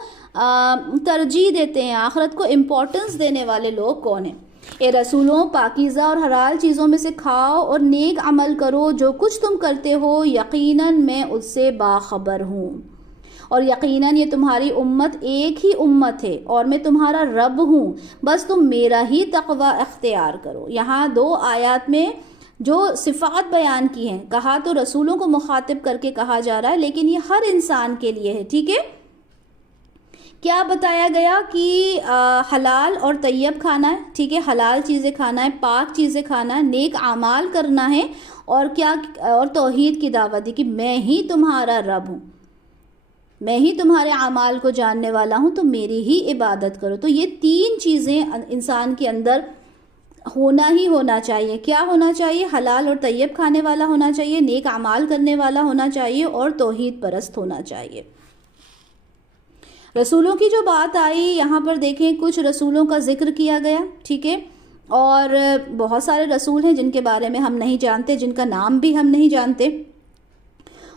ترجیح دیتے ہیں، آخرت کو امپورٹنس دینے والے لوگ کون ہیں؟ اے رسولوں، پاکیزہ اور حلال چیزوں میں سے کھاؤ اور نیک عمل کرو، جو کچھ تم کرتے ہو یقیناً میں اس سے باخبر ہوں، اور یقیناً یہ تمہاری امت ایک ہی امت ہے اور میں تمہارا رب ہوں، بس تم میرا ہی تقوی اختیار کرو۔ یہاں 2 آیات میں جو صفات بیان کی ہیں، کہا تو رسولوں کو مخاطب کر کے کہا جا رہا ہے، لیکن یہ ہر انسان کے لیے ہے، ٹھیک ہے۔ کیا بتایا گیا کہ حلال اور طیب کھانا ہے، ٹھیک ہے، حلال چیزیں کھانا ہے، پاک چیزیں کھانا ہے، نیک اعمال کرنا ہے، اور کیا، اور توحید کی دعوت دی کہ میں ہی تمہارا رب ہوں، میں ہی تمہارے اعمال کو جاننے والا ہوں، تو میری ہی عبادت کرو۔ تو یہ 3 چیزیں انسان کے اندر ہونا ہی ہونا چاہیے۔ کیا ہونا چاہیے؟ حلال اور طیب کھانے والا ہونا چاہیے، نیک اعمال کرنے والا ہونا چاہیے، اور توحید پرست ہونا چاہیے۔ رسولوں کی جو بات آئی یہاں پر دیکھیں، کچھ رسولوں کا ذکر کیا گیا، ٹھیک ہے، اور بہت سارے رسول ہیں جن کے بارے میں ہم نہیں جانتے، جن کا نام بھی ہم نہیں جانتے،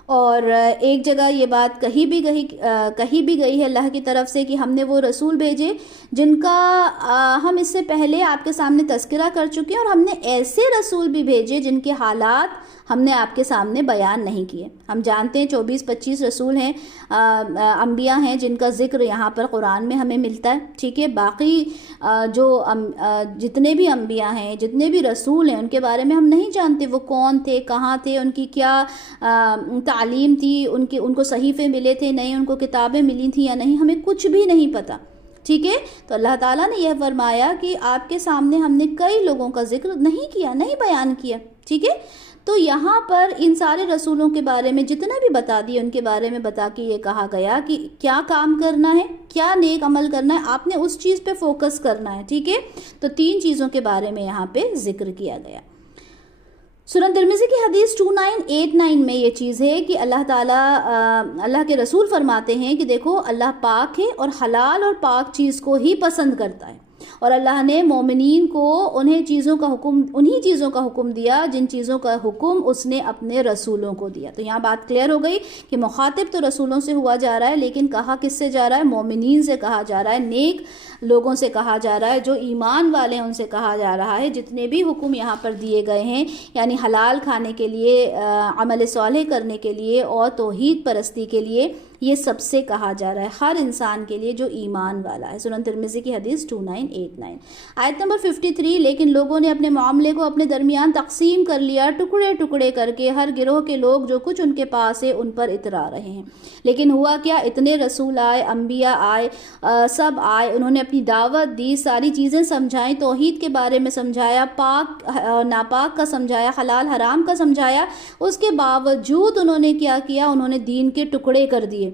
اور ایک جگہ یہ بات کہی بھی گئی ہے اللہ کی طرف سے کہ ہم نے وہ رسول بھیجے جن کا ہم اس سے پہلے آپ کے سامنے تذکرہ کر چکے ہیں، اور ہم نے ایسے رسول بھی بھیجے جن کے حالات ہم نے آپ کے سامنے بیان نہیں کیے۔ ہم جانتے ہیں 24-25 رسول ہیں، انبیاء ہیں جن کا ذکر یہاں پر قرآن میں ہمیں ملتا ہے، ٹھیک ہے۔ باقی جو جتنے بھی انبیاء ہیں، جتنے بھی رسول ہیں، ان کے بارے میں ہم نہیں جانتے وہ کون تھے، کہاں تھے، ان کی کیا تعلیم تھی، ان کو صحیفے ملے تھے نہیں، ان کو کتابیں ملی تھیں یا نہیں، ہمیں کچھ بھی نہیں پتہ، ٹھیک ہے. تو اللہ تعالیٰ نے یہ فرمایا کہ آپ کے سامنے ہم نے کئی لوگوں کا ذکر نہیں کیا، نہیں بیان کیا. ٹھیک ہے. تو یہاں پر ان سارے رسولوں کے بارے میں جتنا بھی بتا دیے ان کے بارے میں بتا کے یہ کہا گیا کہ کیا کام کرنا ہے، کیا نیک عمل کرنا ہے، آپ نے اس چیز پہ فوکس کرنا ہے. ٹھیک ہے. تو 3 چیزوں کے بارے میں یہاں پہ ذکر کیا گیا. سنن ترمذی کی حدیث 2989 میں یہ چیز ہے کہ اللہ تعالیٰ اللہ کے رسول فرماتے ہیں کہ دیکھو اللہ پاک ہے اور حلال اور پاک چیز کو ہی پسند کرتا ہے، اور اللہ نے مومنین کو انہی چیزوں کا حکم دیا جن چیزوں کا حکم اس نے اپنے رسولوں کو دیا. تو یہاں بات کلیئر ہو گئی کہ مخاطب تو رسولوں سے ہوا جا رہا ہے، لیکن کہا کس سے جا رہا ہے؟ مومنین سے کہا جا رہا ہے، نیک لوگوں سے کہا جا رہا ہے، جو ایمان والے ہیں ان سے کہا جا رہا ہے. جتنے بھی حکم یہاں پر دیے گئے ہیں، یعنی حلال کھانے کے لیے، عمل صالح کرنے کے لیے اور توحید پرستی کے لیے، یہ سب سے کہا جا رہا ہے، ہر انسان کے لیے جو ایمان والا ہے. سنن ترمذی کی حدیث 2989. آیت نمبر 53. لیکن لوگوں نے اپنے معاملے کو اپنے درمیان تقسیم کر لیا، ٹکڑے ٹکڑے کر کے، ہر گروہ کے لوگ جو کچھ ان کے پاس ہے ان پر اترا رہے ہیں. لیکن ہوا کیا؟ اتنے رسول آئے، انبیاء آئے، سب آئے، انہوں نے اپنی دعوت دی، ساری چیزیں سمجھائیں، توحید کے بارے میں سمجھایا، پاک ناپاک کا سمجھایا، حلال حرام کا سمجھایا. اس کے باوجود انہوں نے کیا کیا؟ انہوں نے دین کے ٹکڑے کر دیے.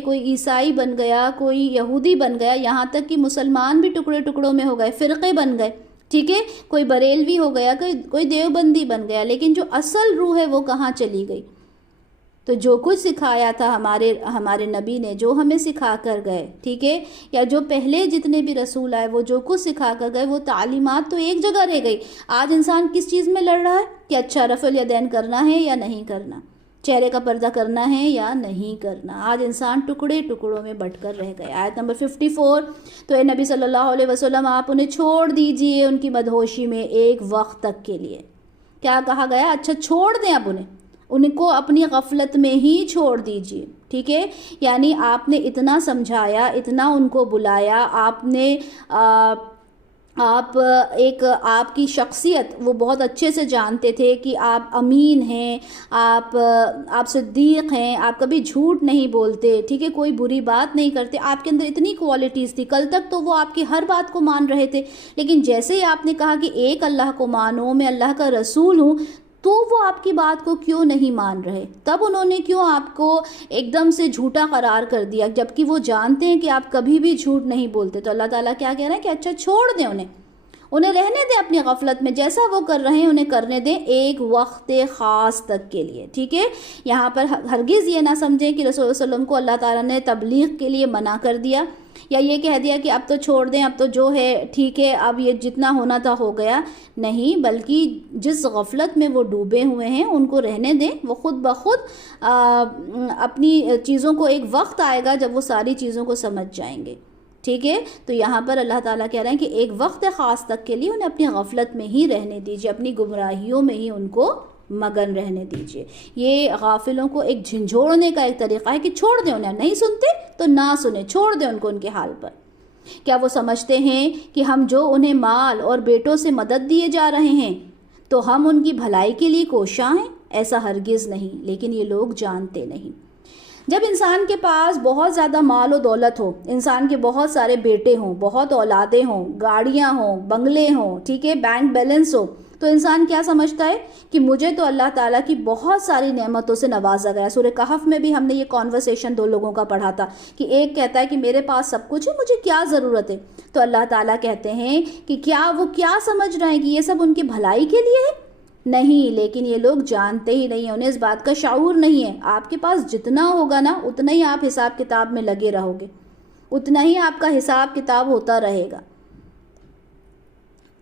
کوئی عیسائی بن گیا، کوئی یہودی بن گیا، یہاں تک کہ مسلمان بھی ٹکڑے ٹکڑوں میں ہو گئے، فرقے بن گئے. ٹھیک ہے. کوئی بریلوی ہو گیا، کوئی دیوبندی بن گیا، لیکن جو اصل روح ہے وہ کہاں چلی گئی؟ تو جو کچھ سکھایا تھا ہمارے نبی نے، جو ہمیں سکھا کر گئے، ٹھیک ہے، یا جو پہلے جتنے بھی رسول آئے وہ جو کچھ سکھا کر گئے، وہ تعلیمات تو ایک جگہ رہ گئی. آج انسان کس چیز میں لڑ رہا ہے کہ اچھا رفع الیدین کرنا ہے یا نہیں کرنا، چہرے کا پردہ کرنا ہے یا نہیں کرنا. آج انسان ٹکڑے ٹکڑوں میں بٹ کر رہ گئے. آیت نمبر 54. تو اے نبی صلی اللہ علیہ وسلم آپ انہیں چھوڑ دیجئے ان کی مدہوشی میں ایک وقت تک کے لیے. کیا کہا گیا؟ اچھا چھوڑ دیں، اب ان کو اپنی غفلت میں ہی چھوڑ دیجئے. ٹھیک ہے. یعنی آپ نے اتنا سمجھایا، اتنا ان کو بلایا، آپ کی شخصیت وہ بہت اچھے سے جانتے تھے کہ آپ امین ہیں، آپ صدیق ہیں، آپ کبھی جھوٹ نہیں بولتے، ٹھیک ہے، کوئی بری بات نہیں کرتے. آپ کے اندر اتنی کوالٹیز تھی. کل تک تو وہ آپ کی ہر بات کو مان رہے تھے، لیکن جیسے ہی آپ نے کہا کہ ایک اللہ کو مانو، میں اللہ کا رسول ہوں، تو وہ آپ کی بات کو کیوں نہیں مان رہے؟ تب انہوں نے کیوں آپ کو ایک دم سے جھوٹا قرار کر دیا، جبکہ وہ جانتے ہیں کہ آپ کبھی بھی جھوٹ نہیں بولتے؟ تو اللہ تعالیٰ کیا کہہ رہے ہیں کہ اچھا چھوڑ دیں، انہیں رہنے دیں اپنی غفلت میں، جیسا وہ کر رہے ہیں انہیں کرنے دیں ایک وقت خاص تک کے لیے. ٹھیک ہے. یہاں پر ہرگز یہ نہ سمجھیں کہ رسول اللہ علیہ وسلم کو اللہ تعالیٰ نے تبلیغ کے لیے منع کر دیا، یا یہ کہہ دیا کہ اب تو چھوڑ دیں، اب تو جو ہے ٹھیک ہے، اب یہ جتنا ہونا تھا ہو گیا. نہیں، بلکہ جس غفلت میں وہ ڈوبے ہوئے ہیں ان کو رہنے دیں. وہ خود بخود اپنی چیزوں کو، ایک وقت آئے گا جب وہ ساری چیزوں کو سمجھ جائیں گے. ٹھیک ہے. تو یہاں پر اللہ تعالیٰ کہہ رہے ہیں کہ ایک وقت خاص تک کے لیے انہیں اپنی غفلت میں ہی رہنے دیجیے، اپنی گمراہیوں میں ہی ان کو مگن رہنے دیجیے. یہ غافلوں کو ایک جھنجھوڑنے کا ایک طریقہ ہے کہ چھوڑ دیں انہیں، نہیں سنتے تو نہ سنیں، چھوڑ دیں ان کو ان کے حال پر. کیا وہ سمجھتے ہیں کہ ہم جو انہیں مال اور بیٹوں سے مدد دیے جا رہے ہیں تو ہم ان کی بھلائی کے لیے کوشاں ہیں؟ ایسا ہرگز نہیں. لیکن یہ لوگ جانتے نہیں. جب انسان کے پاس بہت زیادہ مال و دولت ہو، انسان کے بہت سارے بیٹے ہوں، بہت اولادیں ہوں، گاڑیاں ہوں، بنگلے ہوں، ٹھیک ہے، بینک بیلنس ہو، تو انسان کیا سمجھتا ہے کہ مجھے تو اللہ تعالیٰ کی بہت ساری نعمتوں سے نوازا گیا. سورہ کہف میں بھی ہم نے یہ کانورسیشن 2 لوگوں کا پڑھا تھا کہ ایک کہتا ہے کہ میرے پاس سب کچھ ہے، مجھے کیا ضرورت ہے؟ تو اللہ تعالیٰ کہتے ہیں کہ وہ کیا سمجھ رہے ہیں کہ یہ سب ان کی بھلائی کے لیے ہے؟ نہیں. لیکن یہ لوگ جانتے ہی نہیں ہیں، انہیں اس بات کا شعور نہیں ہے. آپ کے پاس جتنا ہوگا نا اتنا ہی آپ حساب کتاب میں لگے رہو گے، اتنا ہی آپ کا حساب کتاب ہوتا رہے گا.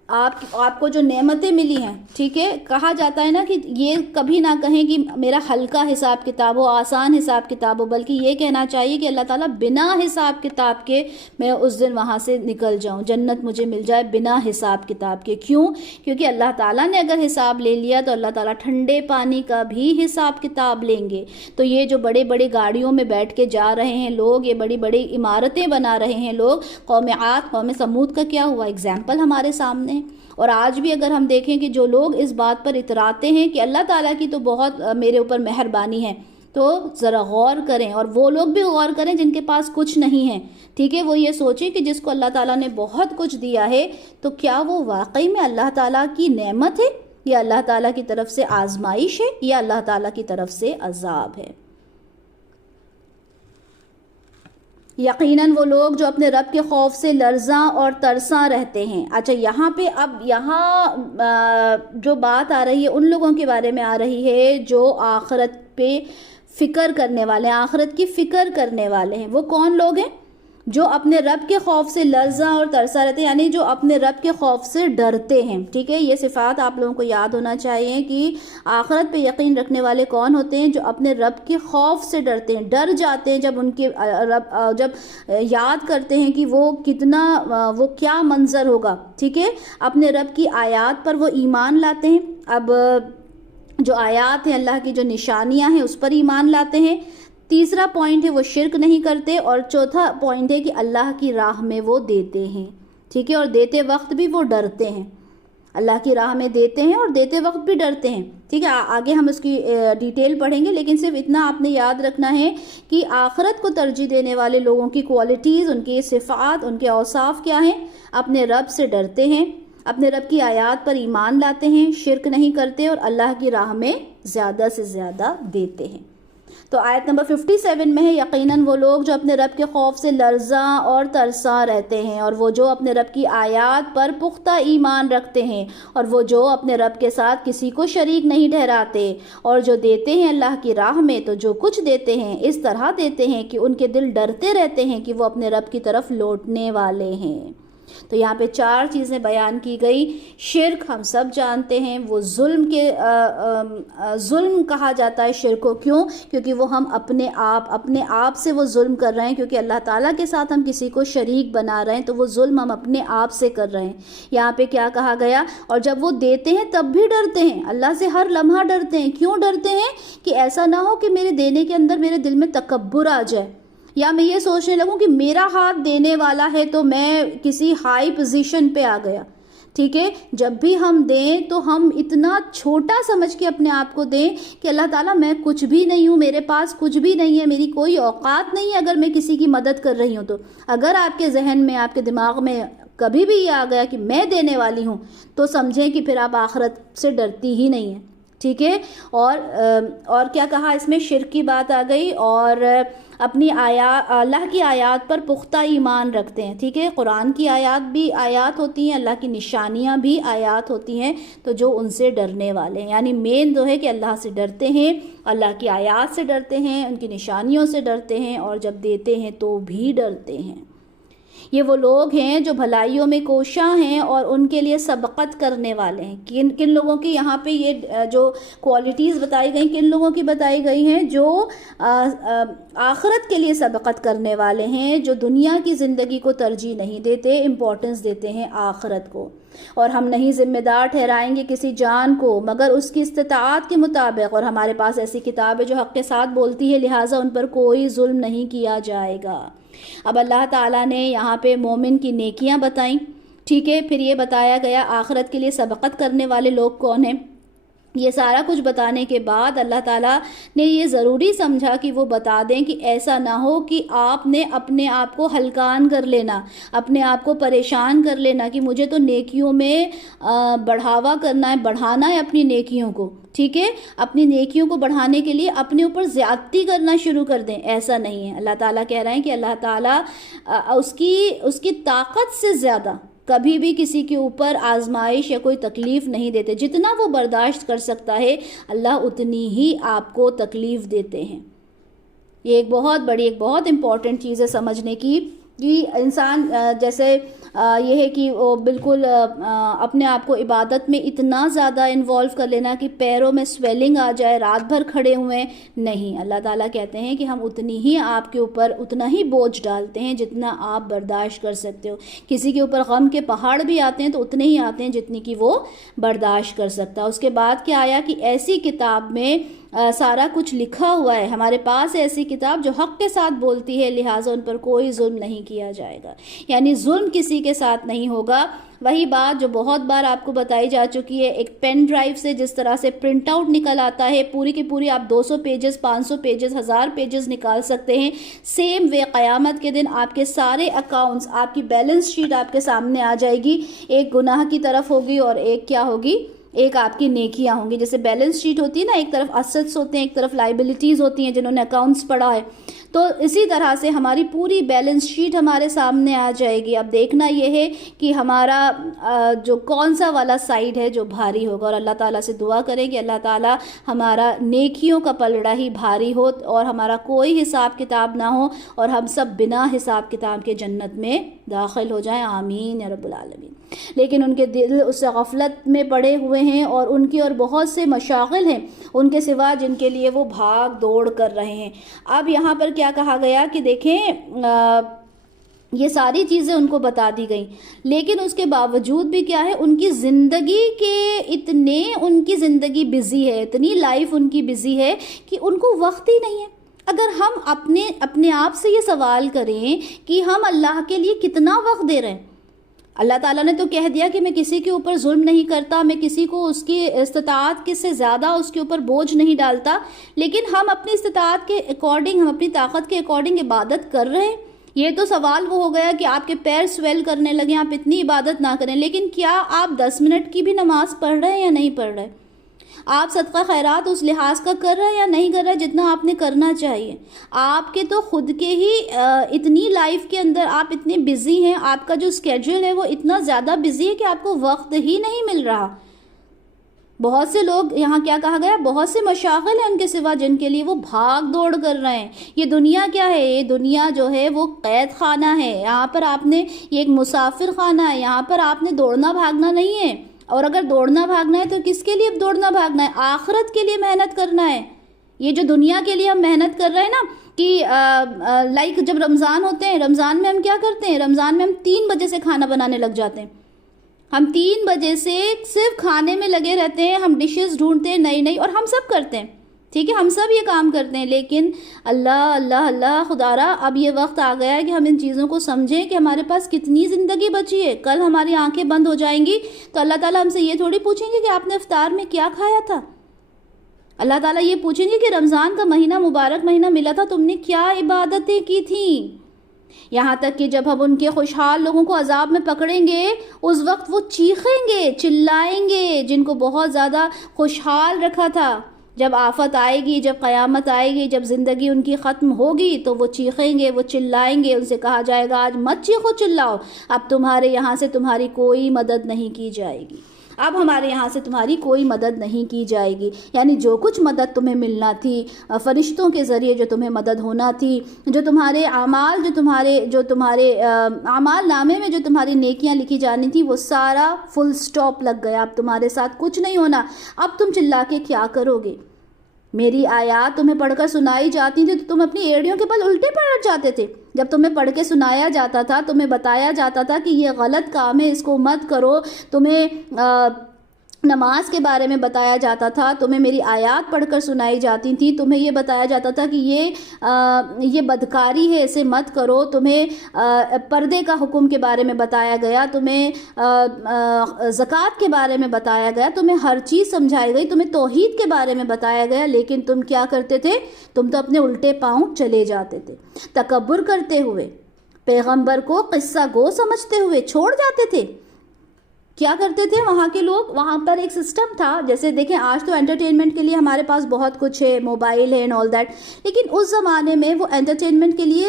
آپ کو جو نعمتیں ملی ہیں، ٹھیک ہے، کہا جاتا ہے نا کہ یہ کبھی نہ کہیں کہ میرا ہلکا حساب کتاب ہو، آسان حساب کتاب ہو، بلکہ یہ کہنا چاہیے کہ اللہ تعالیٰ بنا حساب کتاب کے میں اس دن وہاں سے نکل جاؤں، جنت مجھے مل جائے بنا حساب کتاب کے. کیوں؟ کیونکہ اللہ تعالیٰ نے اگر حساب لے لیا تو اللہ تعالیٰ ٹھنڈے پانی کا بھی حساب کتاب لیں گے. تو یہ جو بڑے بڑے گاڑیوں میں بیٹھ کے جا رہے ہیں لوگ، یہ بڑی بڑی عمارتیں بنا رہے ہیں لوگ، قوم عاد، قوم سمود کا کیا ہوا؟ ایگزامپل ہمارے سامنے. اور آج بھی اگر ہم دیکھیں کہ جو لوگ اس بات پر اتراتے ہیں کہ اللہ تعالیٰ کی تو بہت میرے اوپر مہربانی ہے، تو ذرا غور کریں، اور وہ لوگ بھی غور کریں جن کے پاس کچھ نہیں ہے، ٹھیک ہے، وہ یہ سوچیں کہ جس کو اللہ تعالیٰ نے بہت کچھ دیا ہے تو کیا وہ واقعی میں اللہ تعالیٰ کی نعمت ہے، یا اللہ تعالیٰ کی طرف سے آزمائش ہے، یا اللہ تعالیٰ کی طرف سے عذاب ہے۔ یقیناً وہ لوگ جو اپنے رب کے خوف سے لرزاں اور ترساں رہتے ہیں۔ اچھا، یہاں پہ اب جو بات آ رہی ہے ان لوگوں کے بارے میں آ رہی ہے جو آخرت پہ فکر کرنے والے ہیں، آخرت کی فکر کرنے والے ہیں۔ وہ کون لوگ ہیں؟ جو اپنے رب کے خوف سے لرزاں اور ترسا رہتے ہیں، یعنی جو اپنے رب کے خوف سے ڈرتے ہیں، ٹھیک ہے۔ یہ صفات آپ لوگوں کو یاد ہونا چاہیے کہ آخرت پہ یقین رکھنے والے کون ہوتے ہیں؟ جو اپنے رب کے خوف سے ڈرتے ہیں، ڈر جاتے ہیں جب ان کے رب جب یاد کرتے ہیں کہ وہ کیا منظر ہوگا، ٹھیک ہے۔ اپنے رب کی آیات پر وہ ایمان لاتے ہیں۔ اب جو آیات ہیں اللہ کی، جو نشانیاں ہیں، اس پر ایمان لاتے ہیں۔ تیسرا پوائنٹ ہے وہ شرک نہیں کرتے، اور چوتھا پوائنٹ ہے کہ اللہ کی راہ میں وہ دیتے ہیں، ٹھیک ہے، اور دیتے وقت بھی وہ ڈرتے ہیں، اللہ کی راہ میں دیتے ہیں اور دیتے وقت بھی ڈرتے ہیں، ٹھیک ہے۔ آگے ہم اس کی ڈیٹیل پڑھیں گے، لیکن صرف اتنا آپ نے یاد رکھنا ہے کہ آخرت کو ترجیح دینے والے لوگوں کی کوالٹیز، ان کی صفات، ان کے اوصاف کیا ہیں؟ اپنے رب سے ڈرتے ہیں، اپنے رب کی آیات پر ایمان لاتے ہیں، شرک نہیں کرتے، اور اللہ کی راہ میں زیادہ سے زیادہ دیتے ہیں۔ تو آیت نمبر 57 میں ہے، یقیناً وہ لوگ جو اپنے رب کے خوف سے لرزاں اور ترساں رہتے ہیں، اور وہ جو اپنے رب کی آیات پر پختہ ایمان رکھتے ہیں، اور وہ جو اپنے رب کے ساتھ کسی کو شریک نہیں ٹھہراتے، اور جو دیتے ہیں اللہ کی راہ میں، تو جو کچھ دیتے ہیں اس طرح دیتے ہیں کہ ان کے دل ڈرتے رہتے ہیں کہ وہ اپنے رب کی طرف لوٹنے والے ہیں۔ تو یہاں پہ 4 چیزیں بیان کی گئی۔ شرک ہم سب جانتے ہیں، وہ ظلم کہا جاتا ہے شرک کو، کیوں؟ کیونکہ وہ ہم اپنے آپ سے وہ ظلم کر رہے ہیں، کیونکہ اللہ تعالیٰ کے ساتھ ہم کسی کو شریک بنا رہے ہیں، تو وہ ظلم ہم اپنے آپ سے کر رہے ہیں۔ یہاں پہ کیا کہا گیا؟ اور جب وہ دیتے ہیں تب بھی ڈرتے ہیں، اللہ سے ہر لمحہ ڈرتے ہیں۔ کیوں ڈرتے ہیں؟ کہ ایسا نہ ہو کہ میرے دینے کے اندر میرے دل میں تکبر آ جائے، یا میں یہ سوچنے لگوں کہ میرا ہاتھ دینے والا ہے تو میں کسی ہائی پوزیشن پہ آ گیا، ٹھیک ہے۔ جب بھی ہم دیں تو ہم اتنا چھوٹا سمجھ کے اپنے آپ کو دیں کہ اللہ تعالیٰ میں کچھ بھی نہیں ہوں، میرے پاس کچھ بھی نہیں ہے، میری کوئی اوقات نہیں ہے اگر میں کسی کی مدد کر رہی ہوں تو۔ اگر آپ کے ذہن میں، آپ کے دماغ میں کبھی بھی یہ آ گیا کہ میں دینے والی ہوں، تو سمجھیں کہ پھر آپ آخرت سے ڈرتی ہی نہیں ہیں، ٹھیک ہے۔ اور کیا کہا اس میں؟ شرک کی بات آ گئی، اور اپنی اللہ کی آیات پر پختہ ایمان رکھتے ہیں، ٹھیک ہے۔ قرآن کی آیات بھی آیات ہوتی ہیں، اللہ کی نشانیاں بھی آیات ہوتی ہیں، تو جو ان سے ڈرنے والے ہیں، یعنی مین جو ہے کہ اللہ سے ڈرتے ہیں، اللہ کی آیات سے ڈرتے ہیں، ان کی نشانیوں سے ڈرتے ہیں، اور جب دیتے ہیں تو بھی ڈرتے ہیں۔ یہ وہ لوگ ہیں جو بھلائیوں میں کوشاں ہیں اور ان کے لیے سبقت کرنے والے ہیں۔ کن لوگوں کی یہاں پہ یہ جو کوالٹیز بتائی گئی، کن لوگوں کی بتائی گئی ہیں؟ جو آخرت کے لیے سبقت کرنے والے ہیں، جو دنیا کی زندگی کو ترجیح نہیں دیتے، امپورٹنس دیتے ہیں آخرت کو۔ اور ہم نہیں ذمہ دار ٹھہرائیں گے کسی جان کو مگر اس کی استطاعت کے مطابق، اور ہمارے پاس ایسی کتاب ہے جو حق کے ساتھ بولتی ہے، لہٰذا ان پر کوئی ظلم نہیں کیا جائے گا۔ اب اللہ تعالیٰ نے یہاں پہ مومن کی نیکیاں بتائیں، ٹھیک ہے، پھر یہ بتایا گیا آخرت کے لیے سبقت کرنے والے لوگ کون ہیں۔ یہ سارا کچھ بتانے کے بعد اللہ تعالیٰ نے یہ ضروری سمجھا کہ وہ بتا دیں کہ ایسا نہ ہو کہ آپ نے اپنے آپ کو ہلکان کر لینا، اپنے آپ کو پریشان کر لینا کہ مجھے تو نیکیوں میں بڑھاوا کرنا ہے، بڑھانا ہے اپنی نیکیوں کو، ٹھیک ہے۔ اپنی نیکیوں کو بڑھانے کے لیے اپنے اوپر زیادتی کرنا شروع کر دیں، ایسا نہیں ہے۔ اللہ تعالیٰ کہہ رہے ہیں کہ اللہ تعالیٰ اس کی طاقت سے زیادہ کبھی بھی کسی کے اوپر آزمائش یا کوئی تکلیف نہیں دیتے۔ جتنا وہ برداشت کر سکتا ہے اللہ اتنی ہی آپ کو تکلیف دیتے ہیں۔ یہ ایک بہت امپورٹنٹ چیز ہے سمجھنے کی، کہ انسان جیسے یہ ہے کہ وہ بالکل اپنے آپ کو عبادت میں اتنا زیادہ انوالو کر لینا کہ پیروں میں سویلنگ آ جائے، رات بھر کھڑے ہوئے، نہیں۔ اللہ تعالیٰ کہتے ہیں کہ ہم اتنی ہی آپ کے اوپر اتنا ہی بوجھ ڈالتے ہیں جتنا آپ برداشت کر سکتے ہو۔ کسی کے اوپر غم کے پہاڑ بھی آتے ہیں تو اتنے ہی آتے ہیں جتنی کہ وہ برداشت کر سکتا ہے۔ اس کے بعد کیا آیا کہ ایسی کتاب میں سارا کچھ لکھا ہوا ہے، ہمارے پاس ایسی کتاب جو حق کے ساتھ بولتی ہے، لہٰذا ان پر کوئی ظلم نہیں کیا جائے گا، یعنی ظلم کسی کے ساتھ نہیں ہوگا۔ وہی بات جو بہت بار آپ کو بتائی جا چکی ہے، ایک پین ڈرائیو سے جس طرح سے پرنٹ آؤٹ نکل آتا ہے، پوری کی پوری آپ 200 پیجز 500 پیجز 1000 پیجز نکال سکتے ہیں، سیم وے قیامت کے دن آپ کے سارے اکاؤنٹس، آپ کی بیلنس شیٹ آپ کے سامنے آ جائے گی، ایک گناہ کی طرف ہوگی اور ایک کیا ہوگی، ایک آپ کی نیکیاں ہوں گی۔ جیسے بیلنس شیٹ ہوتی ہے نا، ایک طرف اسٹس ہوتے ہیں، ایک طرف لائبلٹیز ہوتی ہیں، جنہوں نے اکاؤنٹس پڑھا ہے، تو اسی طرح سے ہماری پوری بیلنس شیٹ ہمارے سامنے آ جائے گی۔ اب دیکھنا یہ ہے کہ ہمارا جو کون سا والا سائیڈ ہے جو بھاری ہوگا، اور اللہ تعالیٰ سے دعا کریں کہ اللہ تعالیٰ ہمارا نیکیوں کا پلڑا ہی بھاری ہو اور ہمارا کوئی حساب کتاب نہ ہو، اور ہم سب بنا حساب کتاب کے جنت میں داخل ہو جائیں، آمین یا رب العالمین۔ لیکن ان کے دل اس سے غفلت میں پڑے ہوئے ہیں، اور ان کی اور بہت سے مشاغل ہیں ان کے سوا جن کے لیے وہ بھاگ دوڑ کر رہے ہیں۔ اب یہاں پر کیا کہا گیا کہ دیکھیں یہ ساری چیزیں ان کو بتا دی گئیں، لیکن اس کے باوجود بھی کیا ہے، ان کی زندگی کے اتنے ان کی زندگی بزی ہے، اتنی لائف ان کی بزی ہے کہ ان کو وقت ہی نہیں ہے۔ اگر ہم اپنے آپ سے یہ سوال کریں کہ ہم اللہ کے لیے کتنا وقت دے رہے ہیں، اللہ تعالیٰ نے تو کہہ دیا کہ میں کسی کے اوپر ظلم نہیں کرتا، میں کسی کو اس کی استطاعت سے زیادہ اس کے اوپر بوجھ نہیں ڈالتا، لیکن ہم اپنی استطاعت کے اکارڈنگ، ہم اپنی طاقت کے اکارڈنگ عبادت کر رہے ہیں۔ یہ تو سوال وہ ہو گیا کہ آپ کے پیر سویل کرنے لگیں، آپ اتنی عبادت نہ کریں، لیکن کیا آپ 10 منٹ کی بھی نماز پڑھ رہے ہیں یا نہیں پڑھ رہے؟ آپ صدقہ خیرات اس لحاظ کا کر رہے ہیں یا نہیں کر رہے جتنا آپ نے کرنا چاہیے؟ آپ کے تو خود کے ہی اتنی لائف کے اندر آپ اتنے بزی ہیں، آپ کا جو اسکیڈول ہے وہ اتنا زیادہ بزی ہے کہ آپ کو وقت ہی نہیں مل رہا۔ بہت سے لوگ، یہاں کیا کہا گیا، بہت سے مشاغل ہیں ان کے سوا جن کے لیے وہ بھاگ دوڑ کر رہے ہیں۔ یہ دنیا کیا ہے؟ یہ دنیا جو ہے وہ قید خانہ ہے، یہاں پر آپ نے، یہ ایک مسافر خانہ ہے، یہاں پر آپ نے دوڑنا بھاگنا نہیں ہے۔ اور اگر دوڑنا بھاگنا ہے تو کس کے لیے دوڑنا بھاگنا ہے؟ آخرت کے لیے محنت کرنا ہے۔ یہ جو دنیا کے لیے ہم محنت کر رہے ہیں نا، کہ لائک جب رمضان ہوتے ہیں، رمضان میں ہم کیا کرتے ہیں؟ رمضان میں ہم 3 بجے سے کھانا بنانے لگ جاتے ہیں، ہم 3 بجے سے صرف کھانے میں لگے رہتے ہیں، ہم ڈشز ڈھونڈتے ہیں نئی نئی، اور ہم سب کرتے ہیں، ٹھیک ہے، ہم سب یہ کام کرتے ہیں، لیکن اللہ اللہ اللہ خدارا، اب یہ وقت آ گیا ہے کہ ہم ان چیزوں کو سمجھیں کہ ہمارے پاس کتنی زندگی بچی ہے۔ کل ہماری آنکھیں بند ہو جائیں گی تو اللہ تعالیٰ ہم سے یہ تھوڑی پوچھیں گے کہ آپ نے افطار میں کیا کھایا تھا۔ اللہ تعالیٰ یہ پوچھیں گے کہ رمضان کا مہینہ، مبارک مہینہ ملا تھا، تم نے کیا عبادتیں کی تھیں۔ یہاں تک کہ جب ہم ان کے خوشحال لوگوں کو عذاب میں پکڑیں گے، اس وقت وہ چیخیں گے، چلائیں گے، جن کو بہت زیادہ خوشحال رکھا تھا۔ جب آفت آئے گی، جب قیامت آئے گی، جب زندگی ان کی ختم ہوگی تو وہ چیخیں گے، وہ چلائیں گے، ان سے کہا جائے گا آج مت چیخو چلاؤ، اب تمہارے یہاں سے تمہاری کوئی مدد نہیں کی جائے گی، اب ہمارے یہاں سے تمہاری کوئی مدد نہیں کی جائے گی۔ یعنی جو کچھ مدد تمہیں ملنا تھی، فرشتوں کے ذریعے جو تمہیں مدد ہونا تھی، جو تمہارے اعمال، جو تمہارے اعمال نامے میں جو تمہاری نیکیاں لکھی جانی تھی، وہ سارا فل سٹاپ لگ گیا، اب تمہارے ساتھ کچھ نہیں ہونا، اب تم چلا کے کیا کرو گے؟ میری آیات تمہیں پڑھ کر سنائی جاتی تھی تو تم اپنی ایڑیوں کے بل الٹے پلٹ جاتے تھے۔ جب تمہیں پڑھ کے سنایا جاتا تھا، تمہیں بتایا جاتا تھا کہ یہ غلط کام ہے، اس کو مت کرو، تمہیں نماز کے بارے میں بتایا جاتا تھا، تمہیں میری آیات پڑھ کر سنائی جاتی تھی، تمہیں یہ بتایا جاتا تھا کہ یہ بدکاری ہے، اسے مت کرو، تمہیں پردے کا حکم کے بارے میں بتایا گیا، تمہیں زکوٰۃ کے بارے میں بتایا گیا، تمہیں ہر چیز سمجھائی گئی، تمہیں توحید کے بارے میں بتایا گیا، لیکن تم کیا کرتے تھے؟ تم تو اپنے الٹے پاؤں چلے جاتے تھے، تکبر کرتے ہوئے، پیغمبر کو قصہ گو سمجھتے ہوئے چھوڑ جاتے تھے۔ کیا کرتے تھے وہاں کے لوگ؟ وہاں پر ایک سسٹم تھا، جیسے دیکھیں آج تو انٹرٹینمنٹ کے لیے ہمارے پاس بہت کچھ ہے، موبائل ہے اینڈ آل دیٹ، لیکن اس زمانے میں وہ انٹرٹینمنٹ کے لیے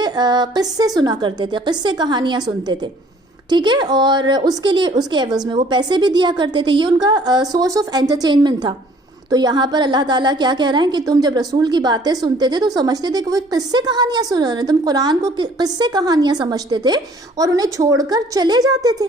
قصے سنا کرتے تھے، قصے کہانیاں سنتے تھے، ٹھیک ہے، اور اس کے لیے، اس کے عوض میں وہ پیسے بھی دیا کرتے تھے، یہ ان کا سورس آف انٹرٹینمنٹ تھا۔ تو یہاں پر اللہ تعالیٰ کیا کہہ رہے ہیں کہ تم جب رسول کی باتیں سنتے تھے تو سمجھتے تھے کہ وہ قصے کہانیاں سن رہے ہیں، تم قرآن کو قصے کہانیاں سمجھتے تھے اور انہیں چھوڑ کر چلے جاتے تھے،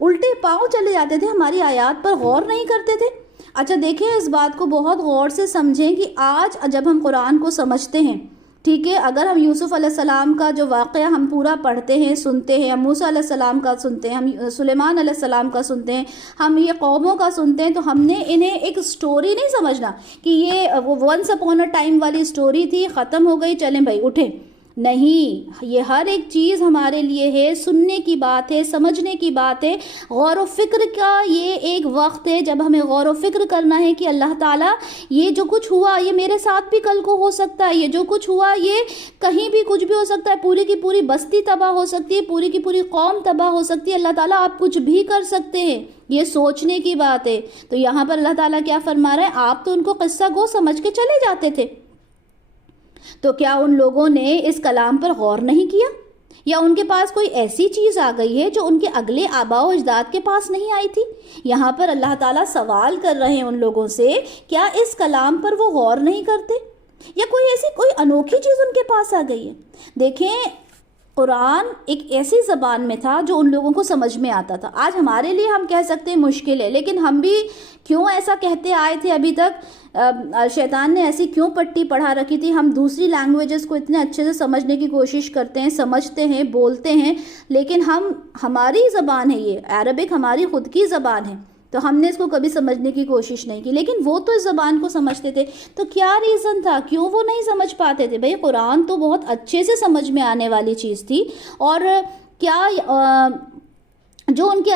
الٹے پاؤں چلے جاتے تھے، ہماری آیات پر غور نہیں کرتے تھے۔ اچھا دیکھیں، اس بات کو بہت غور سے سمجھیں کہ آج جب ہم قرآن کو سمجھتے ہیں ٹھیک ہے، اگر ہم یوسف علیہ السلام کا جو واقعہ ہم پورا پڑھتے ہیں، سنتے ہیں، ہم موسیٰ علیہ السلام کا سنتے ہیں، ہم سلیمان علیہ السلام کا سنتے ہیں، ہم یہ قوموں کا سنتے ہیں، تو ہم نے انہیں ایک سٹوری نہیں سمجھنا کہ یہ وہ ونس اپون اے ٹائم والی سٹوری تھی، ختم ہو گئی، چلیں بھائی اٹھیں. نہیں، یہ ہر ایک چیز ہمارے لیے ہے، سننے کی بات ہے، سمجھنے کی بات ہے، غور و فکر کا یہ ایک وقت ہے جب ہمیں غور و فکر کرنا ہے کہ اللہ تعالیٰ یہ جو کچھ ہوا یہ میرے ساتھ بھی کل کو ہو سکتا ہے، یہ جو کچھ ہوا یہ کہیں بھی کچھ بھی ہو سکتا ہے، پوری کی پوری بستی تباہ ہو سکتی ہے، پوری کی پوری قوم تباہ ہو سکتی ہے، اللہ تعالیٰ آپ کچھ بھی کر سکتے ہیں، یہ سوچنے کی بات ہے. تو یہاں پر اللہ تعالیٰ کیا فرما رہے ہیں؟ آپ تو ان کو قصہ گو سمجھ کے چلے جاتے تھے، تو کیا ان لوگوں نے اس کلام پر غور نہیں کیا؟ یا ان کے پاس کوئی ایسی چیز آ گئی ہے جو ان کے اگلے آباء و اجداد کے پاس نہیں آئی تھی؟ یہاں پر اللہ تعالیٰ سوال کر رہے ہیں ان لوگوں سے، کیا اس کلام پر وہ غور نہیں کرتے؟ یا کوئی ایسی کوئی انوکھی چیز ان کے پاس آ گئی ہے؟ دیکھیں، قرآن ایک ایسی زبان میں تھا جو ان لوگوں کو سمجھ میں آتا تھا. آج ہمارے لیے ہم کہہ سکتے ہیں مشکل ہے، لیکن ہم بھی کیوں ایسا کہتے آئے تھے ابھی تک؟ شیطان نے ایسی کیوں پٹی پڑھا رکھی تھی؟ ہم دوسری لینگویجز کو اتنے اچھے سے سمجھنے کی کوشش کرتے ہیں، سمجھتے ہیں، بولتے ہیں، لیکن ہماری زبان ہے، یہ عربک ہماری خود کی زبان ہے، تو ہم نے اس کو کبھی سمجھنے کی کوشش نہیں کی، لیکن وہ تو اس زبان کو سمجھتے تھے. تو کیا ریزن تھا کیوں وہ نہیں سمجھ پاتے تھے؟ بھئی قرآن تو بہت اچھے سے سمجھ میں آنے والی چیز تھی، اور کیا جو ان کے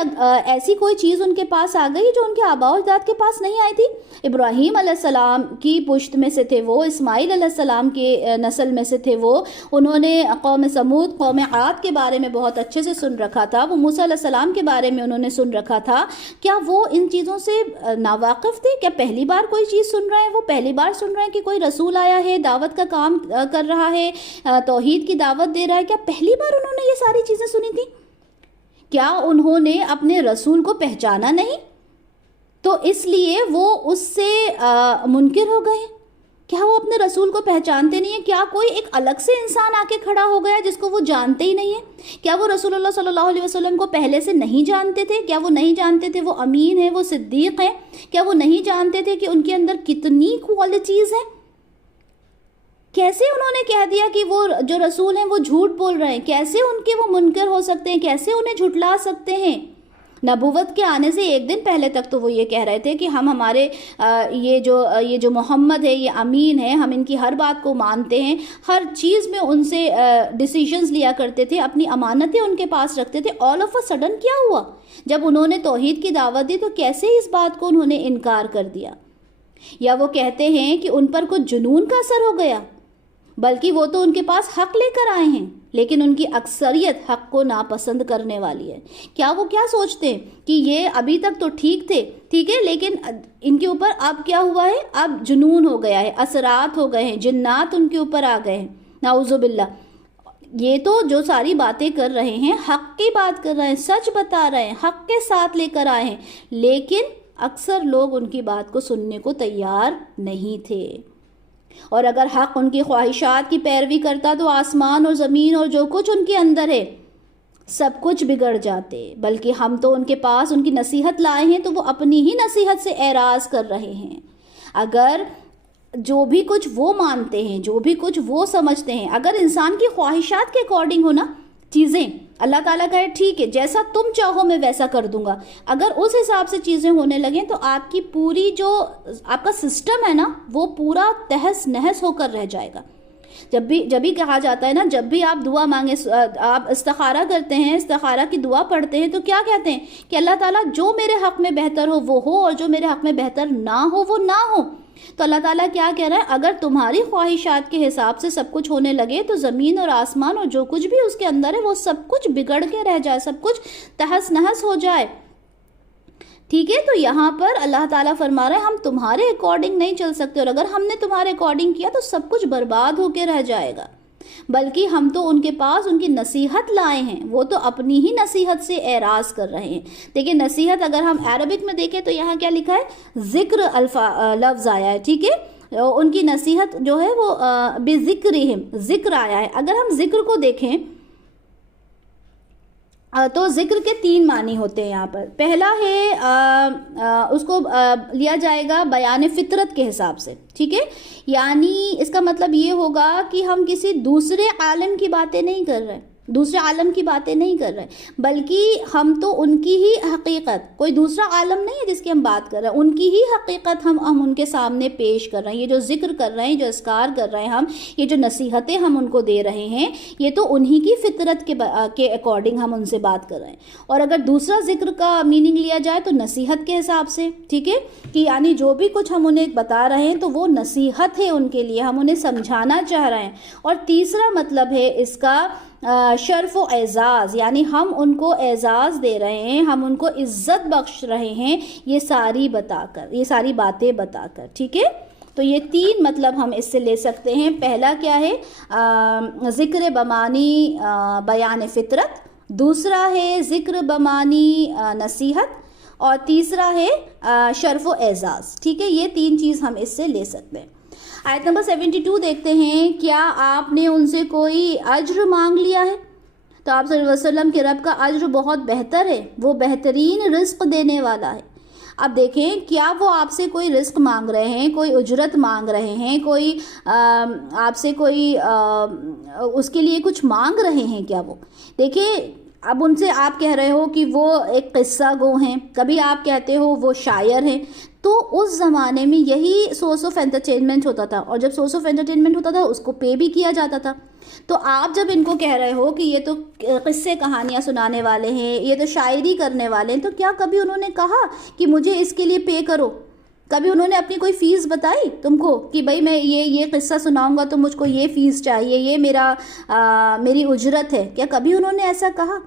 ایسی کوئی چیز ان کے پاس آ گئی جو ان کے آباء و اجداد کے پاس نہیں آئی تھی؟ ابراہیم علیہ السلام کی پشت میں سے تھے وہ، اسماعیل علیہ السلام کے نسل میں سے تھے وہ، انہوں نے قوم سمود، قوم عاد کے بارے میں بہت اچھے سے سن رکھا تھا، وہ موسیٰ علیہ السلام کے بارے میں انہوں نے سن رکھا تھا. کیا وہ ان چیزوں سے ناواقف تھے؟ کیا پہلی بار کوئی چیز سن رہے ہیں؟ وہ پہلی بار سن رہے ہیں کہ کوئی رسول آیا ہے، دعوت کا کام کر رہا ہے، توحید کی دعوت دے رہا ہے؟ کیا پہلی بار انہوں نے یہ ساری چیزیں سنی تھیں؟ کیا انہوں نے اپنے رسول کو پہچانا نہیں تو اس لیے وہ اس سے منکر ہو گئے؟ کیا وہ اپنے رسول کو پہچانتے نہیں ہیں؟ کیا کوئی ایک الگ سے انسان آ کے کھڑا ہو گیا جس کو وہ جانتے ہی نہیں ہیں؟ کیا وہ رسول اللہ صلی اللہ علیہ وسلم کو پہلے سے نہیں جانتے تھے؟ کیا وہ نہیں جانتے تھے وہ امین ہیں، وہ صدیق ہیں؟ کیا وہ نہیں جانتے تھے کہ ان کے اندر کتنی کوالٹیز ہیں؟ کیسے انہوں نے کہہ دیا کہ وہ جو رسول ہیں وہ جھوٹ بول رہے ہیں؟ کیسے ان کے وہ منکر ہو سکتے ہیں؟ کیسے انہیں جھٹلا سکتے ہیں؟ نبوت کے آنے سے ایک دن پہلے تک تو وہ یہ کہہ رہے تھے کہ ہم ہمارے یہ جو محمد ہے یہ امین ہے، ہم ان کی ہر بات کو مانتے ہیں، ہر چیز میں ان سے ڈیسیجنز لیا کرتے تھے، اپنی امانتیں ان کے پاس رکھتے تھے. آل آف اے سڈن کیا ہوا؟ جب انہوں نے توحید کی دعوت دی تو کیسے اس بات کو انہوں نے انکار کر دیا؟ یا وہ کہتے ہیں کہ ان پر کچھ جنون کا اثر ہو گیا؟ بلکہ وہ تو ان کے پاس حق لے کر آئے ہیں، لیکن ان کی اکثریت حق کو ناپسند کرنے والی ہے. کیا وہ کیا سوچتے ہیں کہ یہ ابھی تک تو ٹھیک تھے، ٹھیک ہے، لیکن ان کے اوپر اب کیا ہوا ہے؟ اب جنون ہو گیا ہے، اثرات ہو گئے ہیں، جنات ان کے اوپر آ گئے ہیں، نعوذ باللہ. یہ تو جو ساری باتیں کر رہے ہیں حق کی بات کر رہے ہیں، سچ بتا رہے ہیں، حق کے ساتھ لے کر آئے ہیں، لیکن اکثر لوگ ان کی بات کو سننے کو تیار نہیں تھے. اور اگر حق ان کی خواہشات کی پیروی کرتا تو آسمان اور زمین اور جو کچھ ان کے اندر ہے سب کچھ بگڑ جاتے. بلکہ ہم تو ان کے پاس ان کی نصیحت لائے ہیں تو وہ اپنی ہی نصیحت سے اعراض کر رہے ہیں. اگر جو بھی کچھ وہ مانتے ہیں، جو بھی کچھ وہ سمجھتے ہیں، اگر انسان کی خواہشات کے اکارڈنگ ہو نا چیزیں، اللہ تعالیٰ کہے ٹھیک ہے جیسا تم چاہو میں ویسا کر دوں گا، اگر اس حساب سے چیزیں ہونے لگیں تو آپ کی پوری جو آپ کا سسٹم ہے نا وہ پورا تہس نہس ہو کر رہ جائے گا. جب بھی کہا جاتا ہے نا، جب بھی آپ دعا مانگے، آپ استخارہ کرتے ہیں، استخارہ کی دعا پڑھتے ہیں تو کیا کہتے ہیں کہ اللہ تعالیٰ جو میرے حق میں بہتر ہو وہ ہو، اور جو میرے حق میں بہتر نہ ہو وہ نہ ہو. تو اللہ تعالیٰ کیا کہہ رہا ہے؟ اگر تمہاری خواہشات کے حساب سے سب کچھ ہونے لگے تو زمین اور آسمان اور جو کچھ بھی اس کے اندر ہے وہ سب کچھ بگڑ کے رہ جائے، سب کچھ تہس نہس ہو جائے. ٹھیک ہے، تو یہاں پر اللہ تعالیٰ فرما رہے ہیں ہم تمہارے اکارڈنگ نہیں چل سکتے، اور اگر ہم نے تمہارے اکارڈنگ کیا تو سب کچھ برباد ہو کے رہ جائے گا. بلکہ ہم تو ان کے پاس ان کی نصیحت لائے ہیں، وہ تو اپنی ہی نصیحت سے اعراض کر رہے ہیں. دیکھیں نصیحت اگر ہم عربک میں دیکھیں تو یہاں کیا لکھا ہے؟ ذکر لفظ آیا ہے. ٹھیک ہے، ان کی نصیحت جو ہے وہ بذکرہم، ذکر آیا ہے. اگر ہم ذکر کو دیکھیں تو ذکر کے 3 معنی ہوتے ہیں یہاں پر. پہلا ہے اس کو لیا جائے گا بیان فطرت کے حساب سے, ٹھیک ہے, یعنی اس کا مطلب یہ ہوگا کہ ہم کسی دوسرے عالم کی باتیں نہیں کر رہے, دوسرے عالم کی باتیں نہیں کر رہے, بلکہ ہم تو ان کی ہی حقیقت, کوئی دوسرا عالم نہیں ہے جس کی ہم بات کر رہے ہیں, ان کی ہی حقیقت ہم ان کے سامنے پیش کر رہے ہیں. یہ جو ذکر کر رہے ہیں, جو اذکار کر رہے ہیں ہم, یہ جو نصیحتیں ہم ان کو دے رہے ہیں, یہ تو انہی کی فطرت کے اکارڈنگ ہم ان سے بات کر رہے ہیں. اور اگر دوسرا ذکر کا میننگ لیا جائے تو نصیحت کے حساب سے, ٹھیک ہے, کہ یعنی جو بھی کچھ ہم انہیں بتا رہے ہیں تو وہ نصیحت ہے ان کے لیے, ہم انہیں سمجھانا چاہ رہے ہیں. اور تیسرا مطلب ہے اس کا شرف و اعزاز, یعنی ہم ان کو اعزاز دے رہے ہیں, ہم ان کو عزت بخش رہے ہیں یہ ساری باتیں بتا کر, ٹھیک ہے. تو یہ 3 مطلب ہم اس سے لے سکتے ہیں. پہلا کیا ہے, ذکر بمانی بیان فطرت, دوسرا ہے ذکر بمانی نصیحت, اور تیسرا ہے شرف و اعزاز, ٹھیک ہے. یہ 3 چیز ہم اس سے لے سکتے ہیں. آیت نمبر 72 دیکھتے ہیں, کیا آپ نے ان سے کوئی اجر مانگ لیا ہے؟ تو آپ صلی اللہ علیہ وسلم کے رب کا اجر بہت بہتر ہے, وہ بہترین رزق دینے والا ہے. اب دیکھیں, کیا وہ آپ سے کوئی رزق مانگ رہے ہیں, کوئی اجرت مانگ رہے ہیں, کوئی آپ سے کوئی اس کے لیے کچھ مانگ رہے ہیں کیا وہ؟ دیکھیں, اب ان سے آپ کہہ رہے ہو کہ وہ ایک قصہ گو ہیں, کبھی آپ کہتے ہو وہ شاعر ہیں, تو اس زمانے میں یہی سورس آف انٹرٹینمنٹ ہوتا تھا, اور جب سورس آف انٹرٹینمنٹ ہوتا تھا اس کو پے بھی کیا جاتا تھا. تو آپ جب ان کو کہہ رہے ہو کہ یہ تو قصے کہانیاں سنانے والے ہیں, یہ تو شاعری کرنے والے ہیں, تو کیا کبھی انہوں نے کہا کہ مجھے اس کے لیے پے کرو؟ کبھی انہوں نے اپنی کوئی فیس بتائی تم کو کہ بھائی میں یہ قصہ سناؤں گا تو مجھ کو یہ فیس چاہیے, یہ میری اجرت ہے؟ کیا کبھی انہوں نے ایسا کہا؟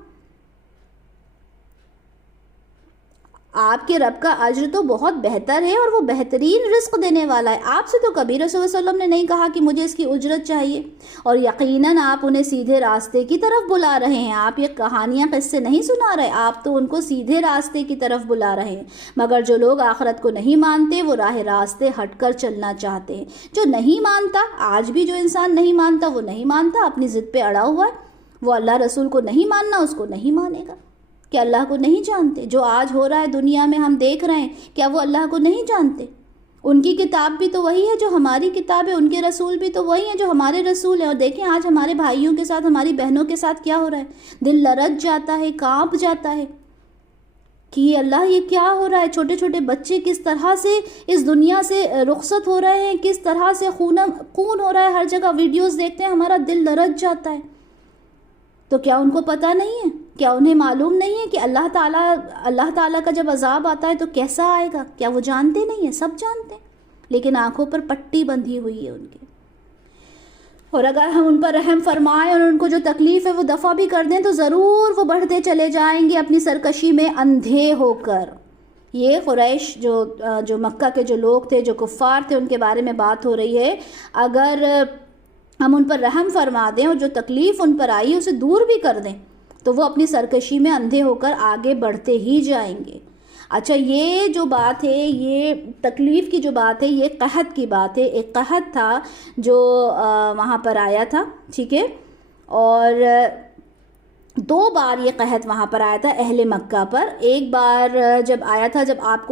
آپ کے رب کا اجر تو بہت بہتر ہے اور وہ بہترین رزق دینے والا ہے. آپ سے تو کبھی رسول اللہ صلی اللہ علیہ وسلم نے نہیں کہا کہ مجھے اس کی اجرت چاہیے, اور یقیناً آپ انہیں سیدھے راستے کی طرف بلا رہے ہیں. آپ یہ کہانیاں قصے نہیں سنا رہے, آپ تو ان کو سیدھے راستے کی طرف بلا رہے ہیں. مگر جو لوگ آخرت کو نہیں مانتے وہ راہ راستے ہٹ کر چلنا چاہتے ہیں. جو نہیں مانتا, آج بھی جو انسان نہیں مانتا وہ نہیں مانتا, اپنی ضد پہ اڑا ہوا ہے, وہ اللہ رسول کو نہیں ماننا, اس کو نہیں مانے گا. کیا اللہ کو نہیں جانتے؟ جو آج ہو رہا ہے دنیا میں ہم دیکھ رہے ہیں, کیا وہ اللہ کو نہیں جانتے؟ ان کی کتاب بھی تو وہی ہے جو ہماری کتاب ہے, ان کے رسول بھی تو وہی ہیں جو ہمارے رسول ہیں. اور دیکھیں آج ہمارے بھائیوں کے ساتھ, ہماری بہنوں کے ساتھ کیا ہو رہا ہے, دل لرز جاتا ہے, کانپ جاتا ہے کہ یہ اللہ یہ کیا ہو رہا ہے. چھوٹے چھوٹے بچے کس طرح سے اس دنیا سے رخصت ہو رہے ہیں, کس طرح سے خون ہو رہا ہے, ہر جگہ ویڈیوز دیکھتے ہیں, ہمارا دل لرز جاتا ہے. تو کیا ان کو پتہ نہیں ہے, کیا انہیں معلوم نہیں ہے کہ اللہ تعالیٰ کا جب عذاب آتا ہے تو کیسا آئے گا؟ کیا وہ جانتے نہیں ہیں؟ سب جانتے ہیں, لیکن آنکھوں پر پٹی بندھی ہوئی ہے ان کی. اور اگر ہم ان پر رحم فرمائیں اور ان کو جو تکلیف ہے وہ دفع بھی کر دیں تو ضرور وہ بڑھتے چلے جائیں گے اپنی سرکشی میں اندھے ہو کر. یہ قریش جو مکہ کے جو لوگ تھے, جو کفار تھے, ان کے بارے میں بات ہو رہی ہے. اگر ہم ان پر رحم فرما دیں اور جو تکلیف ان پر آئی اسے دور بھی کر دیں تو وہ اپنی سرکشی میں اندھے ہو کر آگے بڑھتے ہی جائیں گے. اچھا, یہ جو بات ہے, یہ تکلیف کی جو بات ہے, یہ قحط کی بات ہے. ایک قحط تھا جو وہاں پر آیا تھا, ٹھیک ہے, اور 2 بار یہ قحط وہاں پر آیا تھا اہل مکہ پر. ایک بار جب آیا تھا جب آپ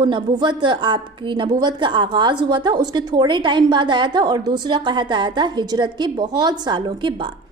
کی نبوت کا آغاز ہوا تھا, اس کے تھوڑے ٹائم بعد آیا تھا, اور دوسرا قحط آیا تھا ہجرت کے بہت سالوں کے بعد.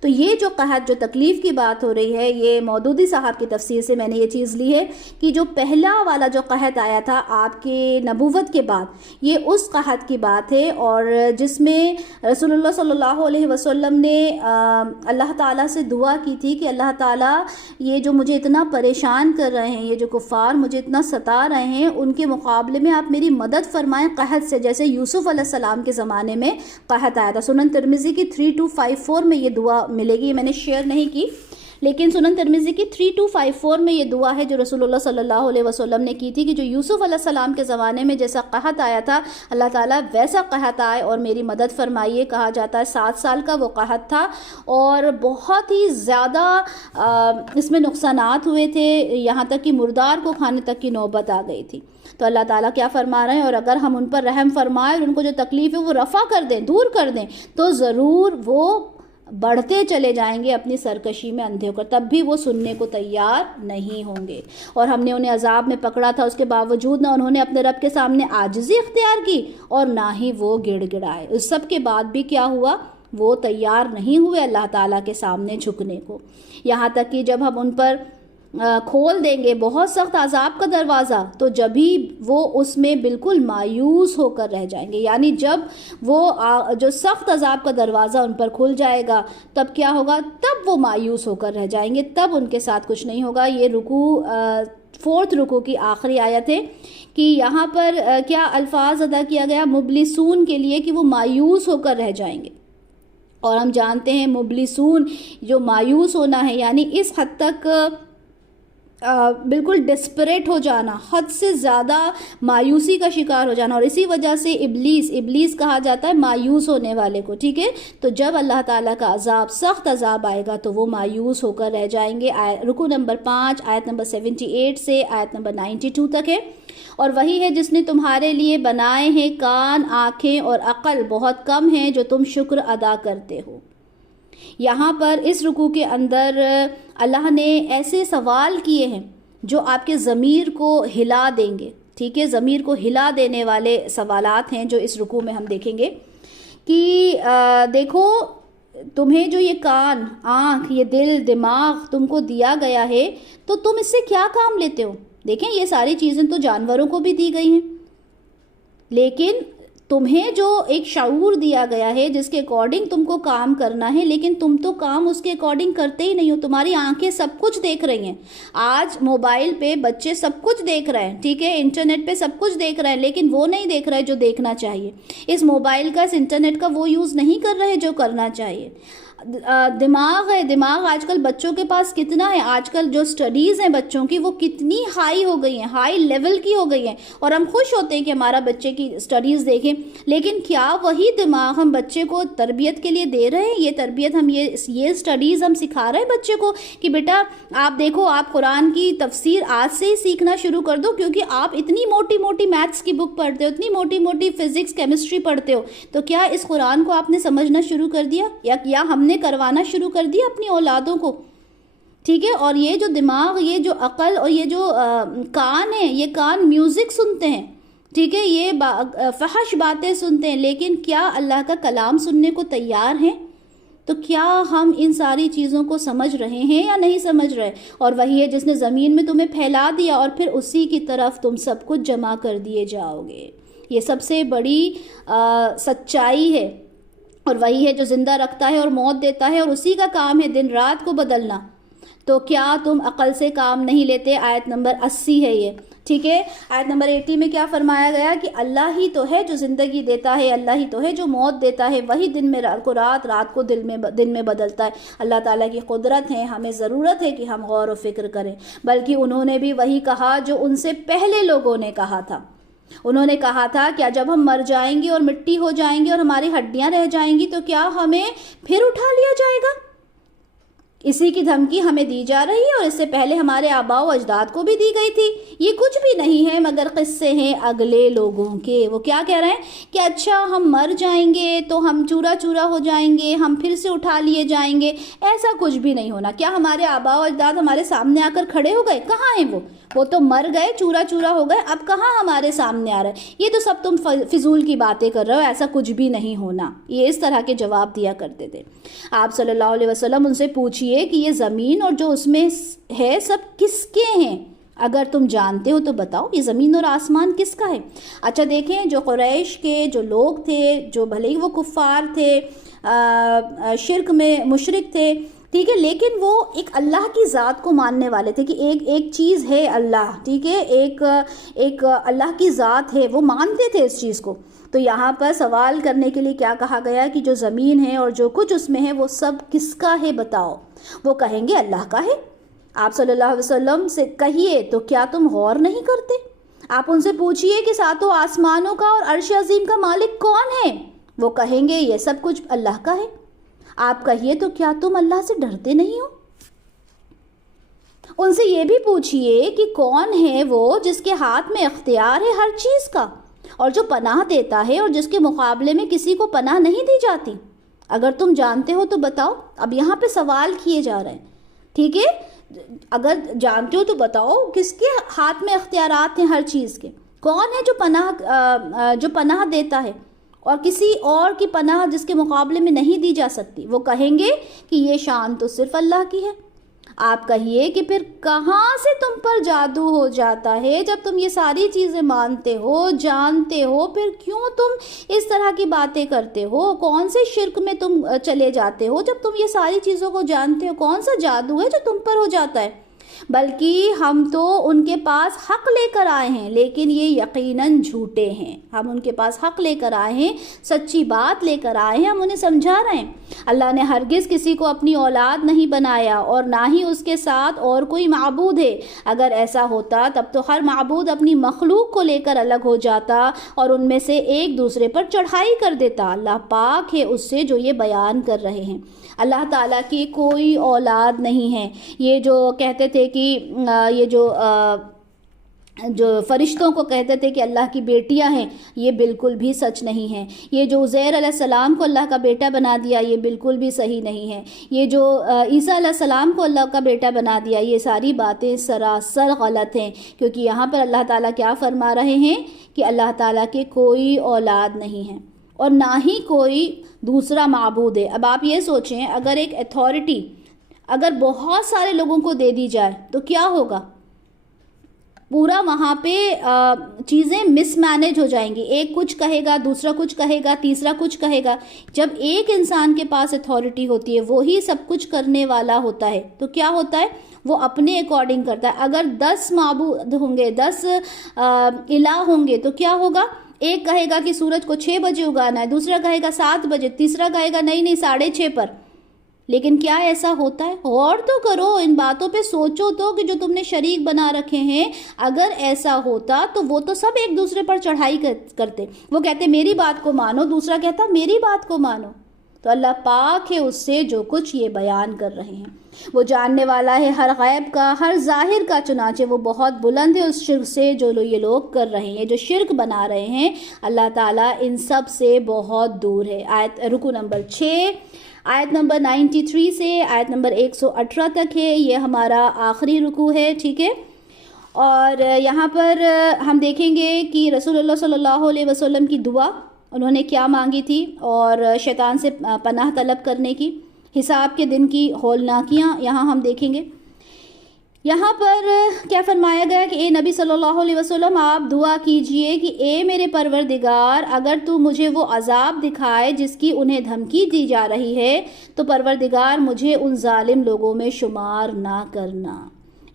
تو یہ جو قحط, جو تکلیف کی بات ہو رہی ہے, یہ مودودی صاحب کی تفسیر سے میں نے یہ چیز لی ہے کہ جو پہلا والا جو قحط آیا تھا آپ کے نبوت کے بعد, یہ اس قحط کی بات ہے, اور جس میں رسول اللہ صلی اللہ علیہ وسلم نے اللہ تعالیٰ سے دعا کی تھی کہ اللہ تعالیٰ یہ جو مجھے اتنا پریشان کر رہے ہیں, یہ جو کفار مجھے اتنا ستا رہے ہیں, ان کے مقابلے میں آپ میری مدد فرمائیں قحط سے, جیسے یوسف علیہ السلام کے زمانے میں قحط آیا تھا. سنن ترمذی کی 3254 میں یہ دعا ملے گی, میں نے شیئر نہیں کی, لیکن سنن ترمذی کی 3254 میں یہ دعا ہے جو رسول اللہ صلی اللہ علیہ وسلم نے کی تھی کہ جو یوسف علیہ السلام کے زمانے میں جیسا قحط آیا تھا, اللہ تعالیٰ ویسا قحط آئے اور میری مدد فرمائیے. کہا جاتا ہے 7 سال کا وہ قحط تھا, اور بہت ہی زیادہ اس میں نقصانات ہوئے تھے, یہاں تک کہ مردار کو کھانے تک کی نوبت آ گئی تھی. تو اللہ تعالیٰ کیا فرما رہے ہیں, اور اگر ہم ان پر رحم فرمائیں اور ان کو جو تکلیف ہے وہ رفع کر دیں, دور کر دیں, تو ضرور وہ بڑھتے چلے جائیں گے اپنی سرکشی میں اندھے ہو کر، تب بھی وہ سننے کو تیار نہیں ہوں گے۔ اور ہم نے انہیں عذاب میں پکڑا تھا، اس کے باوجود نہ انہوں نے اپنے رب کے سامنے عاجزی اختیار کی اور نہ ہی وہ گڑ گڑائے۔ اس سب کے بعد بھی کیا ہوا؟ وہ تیار نہیں ہوئے اللہ تعالیٰ کے سامنے جھکنے کو، یہاں تک کہ جب ہم ان پر کھول دیں گے بہت سخت عذاب کا دروازہ تو جبھی وہ اس میں بالکل مایوس ہو کر رہ جائیں گے، یعنی جب وہ جو سخت عذاب کا دروازہ ان پر کھل جائے گا تب کیا ہوگا؟ تب وہ مایوس ہو کر رہ جائیں گے، تب ان کے ساتھ کچھ نہیں ہوگا۔ یہ رکوع 4 رکوع کی آخری آیت ہے کہ یہاں پر کیا الفاظ ادا کیا گیا مبلسون کے لیے کہ وہ مایوس ہو کر رہ جائیں گے، اور ہم جانتے ہیں مبلسون جو مایوس ہونا ہے یعنی اس حد تک بالکل ڈسپریٹ ہو جانا، حد سے زیادہ مایوسی کا شکار ہو جانا، اور اسی وجہ سے ابلیس کہا جاتا ہے مایوس ہونے والے کو، ٹھیک ہے؟ تو جب اللہ تعالیٰ کا عذاب، سخت عذاب آئے گا تو وہ مایوس ہو کر رہ جائیں گے۔ رکوع نمبر 5 آیت نمبر 78 سے آیت نمبر 92 تک ہے۔ اور وہی ہے جس نے تمہارے لیے بنائے ہیں کان، آنکھیں اور عقل، بہت کم ہیں جو تم شکر ادا کرتے ہو۔ یہاں پر اس رکوع کے اندر اللہ نے ایسے سوال کیے ہیں جو آپ کے ضمیر کو ہلا دیں گے، ٹھیک ہے؟ ضمیر کو ہلا دینے والے سوالات ہیں جو اس رکوع میں ہم دیکھیں گے کہ دیکھو تمہیں جو یہ کان، آنکھ، یہ دل، دماغ تم کو دیا گیا ہے تو تم اس سے کیا کام لیتے ہو؟ دیکھیں یہ ساری چیزیں تو جانوروں کو بھی دی گئی ہیں، لیکن تمہیں جو ایک شعور دیا گیا ہے جس کے اکارڈنگ تم کو کام کرنا ہے، لیکن تم تو کام اس کے اکارڈنگ کرتے ہی نہیں ہو۔ تمہاری آنکھیں سب کچھ دیکھ رہی ہیں، آج موبائل پہ بچے سب کچھ دیکھ رہے ہیں، ٹھیک ہے؟ انٹرنیٹ پہ سب کچھ دیکھ رہے ہیں، لیکن وہ نہیں دیکھ رہے جو دیکھنا چاہیے، اس موبائل کا، اس انٹرنیٹ کا وہ یوز نہیں کر رہے جو کرنا چاہیے۔ دماغ ہے، دماغ آج کل بچوں کے پاس کتنا ہے، آج کل جو سٹڈیز ہیں بچوں کی وہ کتنی ہائی ہو گئی ہیں، ہائی لیول کی ہو گئی ہیں، اور ہم خوش ہوتے ہیں کہ ہمارا بچے کی سٹڈیز دیکھیں، لیکن کیا وہی دماغ ہم بچے کو تربیت کے لیے دے رہے ہیں؟ یہ تربیت ہم یہ سٹڈیز ہم سکھا رہے ہیں بچے کو کہ بیٹا آپ دیکھو، آپ قرآن کی تفسیر آج سے ہی سیکھنا شروع کر دو، کیونکہ آپ اتنی موٹی موٹی میتھس کی بک پڑھتے ہو، اتنی موٹی موٹی فزکس کیمسٹری پڑھتے ہو، تو کیا اس قرآن کو آپ نے سمجھنا شروع کر دیا یا ہم نے کروانا شروع کر دیا اپنی اولادوں کو؟ ٹھیک ہے؟ اور یہ جو دماغ، یہ جو عقل اور یہ جو کان ہے، یہ کان میوزک سنتے ہیں، ٹھیک ہے؟ یہ فحش باتیں سنتے ہیں، لیکن کیا اللہ کا کلام سننے کو تیار ہیں؟ تو کیا ہم ان ساری چیزوں کو سمجھ رہے ہیں یا نہیں سمجھ رہے؟ اور وہی ہے جس نے زمین میں تمہیں پھیلا دیا اور پھر اسی کی طرف تم سب کچھ جمع کر دیے جاؤ گے۔ یہ سب سے بڑی سچائی ہے۔ اور وہی ہے جو زندہ رکھتا ہے اور موت دیتا ہے، اور اسی کا کام ہے دن رات کو بدلنا۔ تو کیا تم عقل سے کام نہیں لیتے؟ آیت نمبر 80 ہے یہ، ٹھیک ہے؟ آیت نمبر 80 میں کیا فرمایا گیا کہ اللہ ہی تو ہے جو زندگی دیتا ہے، اللہ ہی تو ہے جو موت دیتا ہے، وہی دن میں رات کو رات، رات کو دن میں بدلتا ہے۔ اللہ تعالیٰ کی قدرت ہے، ہمیں ضرورت ہے کہ ہم غور و فکر کریں۔ بلکہ انہوں نے بھی وہی کہا جو ان سے پہلے لوگوں نے کہا تھا۔ انہوں نے کہا تھا کیا جب ہم مر جائیں گے اور مٹی ہو جائیں گے اور ہماری ہڈیاں رہ جائیں گی تو کیا ہمیں پھر اٹھا لیا جائے گا؟ اسی کی دھمکی ہمیں دی جا رہی ہے، اور اس سے پہلے ہمارے آباء و اجداد کو بھی دی گئی تھی۔ یہ کچھ بھی نہیں ہے مگر قصے ہیں اگلے لوگوں کے۔ وہ کیا کہہ رہے ہیں کہ اچھا ہم مر جائیں گے تو ہم چورا چورا ہو جائیں گے، ہم پھر سے اٹھا لیے جائیں گے۔ ایسا کچھ بھی نہیں ہونا۔ کیا ہمارے آباء و اجداد ہمارے سامنے آ کر کھڑے ہو گئے؟ کہاں ہیں وہ تو مر گئے، چورا چورا ہو گئے، اب کہاں ہمارے سامنے آ رہا ہے؟ یہ تو سب تم فضول کی باتیں کر رہے ہو، ایسا کچھ بھی نہیں ہونا۔ یہ اس طرح کے جواب دیا کرتے تھے۔ آپ صلی اللہ علیہ وسلم ان سے پوچھئے کہ یہ زمین اور جو اس میں ہے سب کس کے ہیں؟ اگر تم جانتے ہو تو بتاؤ، یہ زمین اور آسمان کس کا ہے؟ اچھا دیکھیں، جو قریش کے جو لوگ تھے، جو بھلے ہی وہ کفار تھے، شرک میں مشرک تھے، ٹھیک ہے، لیکن وہ ایک اللہ کی ذات کو ماننے والے تھے کہ ایک چیز ہے اللہ، ٹھیک ہے، ایک اللہ کی ذات ہے، وہ مانتے تھے اس چیز کو۔ تو یہاں پر سوال کرنے کے لیے کیا کہا گیا کہ جو زمین ہے اور جو کچھ اس میں ہے وہ سب کس کا ہے بتاؤ؟ وہ کہیں گے اللہ کا ہے۔ آپ صلی اللہ علیہ وسلم سے کہیے تو کیا تم غور نہیں کرتے؟ آپ ان سے پوچھئے کہ ساتوں آسمانوں کا اور عرش عظیم کا مالک کون ہے؟ وہ کہیں گے یہ سب کچھ اللہ کا ہے۔ آپ کہیے تو کیا تم اللہ سے ڈرتے نہیں ہو؟ ان سے یہ بھی پوچھئے کہ کون ہے وہ جس کے ہاتھ میں اختیار ہے ہر چیز کا، اور جو پناہ دیتا ہے اور جس کے مقابلے میں کسی کو پناہ نہیں دی جاتی۔ اگر تم جانتے ہو تو بتاؤ. اب یہاں پہ سوال کیے جا رہے ہیں, ٹھیک ہے, اگر جانتے ہو تو بتاؤ کس کے ہاتھ میں اختیارات ہیں ہر چیز کے, کون ہے جو پناہ دیتا ہے اور کسی اور کی پناہ جس کے مقابلے میں نہیں دی جا سکتی. وہ کہیں گے کہ یہ شان تو صرف اللہ کی ہے. آپ کہیے کہ پھر کہاں سے تم پر جادو ہو جاتا ہے جب تم یہ ساری چیزیں مانتے ہو, جانتے ہو, پھر کیوں تم اس طرح کی باتیں کرتے ہو؟ کون سے شرک میں تم چلے جاتے ہو جب تم یہ ساری چیزوں کو جانتے ہو؟ کون سا جادو ہے جو تم پر ہو جاتا ہے؟ بلکہ ہم تو ان کے پاس حق لے کر آئے ہیں, لیکن یہ یقیناً جھوٹے ہیں. ہم ان کے پاس حق لے کر آئے ہیں, سچی بات لے کر آئے ہیں, ہم انہیں سمجھا رہے ہیں. اللہ نے ہرگز کسی کو اپنی اولاد نہیں بنایا اور نہ ہی اس کے ساتھ اور کوئی معبود ہے. اگر ایسا ہوتا تب تو ہر معبود اپنی مخلوق کو لے کر الگ ہو جاتا اور ان میں سے ایک دوسرے پر چڑھائی کر دیتا. اللہ پاک ہے اس سے جو یہ بیان کر رہے ہیں. اللہ تعالیٰ کی کوئی اولاد نہیں ہے. یہ جو کہتے تھے کہ یہ جو فرشتوں کو کہتے تھے کہ اللہ کی بیٹیاں ہیں, یہ بالکل بھی سچ نہیں ہے. یہ جو عزیر علیہ السلام کو اللہ کا بیٹا بنا دیا, یہ بالکل بھی صحیح نہیں ہے. یہ جو عیسیٰ علیہ السلام کو اللہ کا بیٹا بنا دیا, یہ ساری باتیں سراسر غلط ہیں, کیونکہ یہاں پر اللہ تعالیٰ کیا فرما رہے ہیں کہ اللہ تعالیٰ کے کوئی اولاد نہیں ہے اور نہ ہی کوئی دوسرا معبود ہے. اب آپ یہ سوچیں, اگر ایک اتھارٹی اگر بہت سارے لوگوں کو دے دی جائے تو کیا ہوگا؟ پورا وہاں پہ چیزیں مس مینیج ہو جائیں گی. ایک کچھ کہے گا, دوسرا کچھ کہے گا, تیسرا کچھ کہے گا. جب ایک انسان کے پاس اتھارٹی ہوتی ہے, وہی سب کچھ کرنے والا ہوتا ہے, تو کیا ہوتا ہے؟ وہ اپنے اکارڈنگ کرتا ہے. اگر 10 معبود ہوں گے, 10 الہ ہوں گے, تو کیا ہوگا؟ ایک کہے گا کہ سورج کو 6 بجے اگانا ہے, دوسرا کہے گا 7 بجے, تیسرا کہے گا نہیں 6:30 پر. لیکن کیا ایسا ہوتا ہے؟ غور تو کرو, ان باتوں پہ سوچو تو کہ جو تم نے شریک بنا رکھے ہیں, اگر ایسا ہوتا تو وہ تو سب ایک دوسرے پر چڑھائی کرتے. وہ کہتے میری بات کو مانو, دوسرا کہتا میری بات کو مانو. تو اللہ پاک ہے اس سے جو کچھ یہ بیان کر رہے ہیں. وہ جاننے والا ہے ہر غیب کا, ہر ظاہر کا, چنانچہ وہ بہت بلند ہے اس شرک سے جو یہ لوگ کر رہے ہیں, جو شرک بنا رہے ہیں. اللہ تعالیٰ ان سب سے بہت دور ہے. رکو نمبر 6, آیت نمبر 93 سے آیت نمبر 118 تک ہے. یہ ہمارا آخری رکوع ہے, ٹھیک ہے. اور یہاں پر ہم دیکھیں گے کہ رسول اللہ صلی اللہ علیہ وسلم کی دعا انہوں نے کیا مانگی تھی, اور شیطان سے پناہ طلب کرنے کی, حساب کے دن کی ہولناکیاں یہاں ہم دیکھیں گے. یہاں پر کیا فرمایا گیا کہ اے نبی صلی اللہ علیہ وسلم, آپ دعا کیجئے کہ اے میرے پروردگار, اگر تو مجھے وہ عذاب دکھائے جس کی انہیں دھمکی دی جا رہی ہے, تو پروردگار مجھے ان ظالم لوگوں میں شمار نہ کرنا.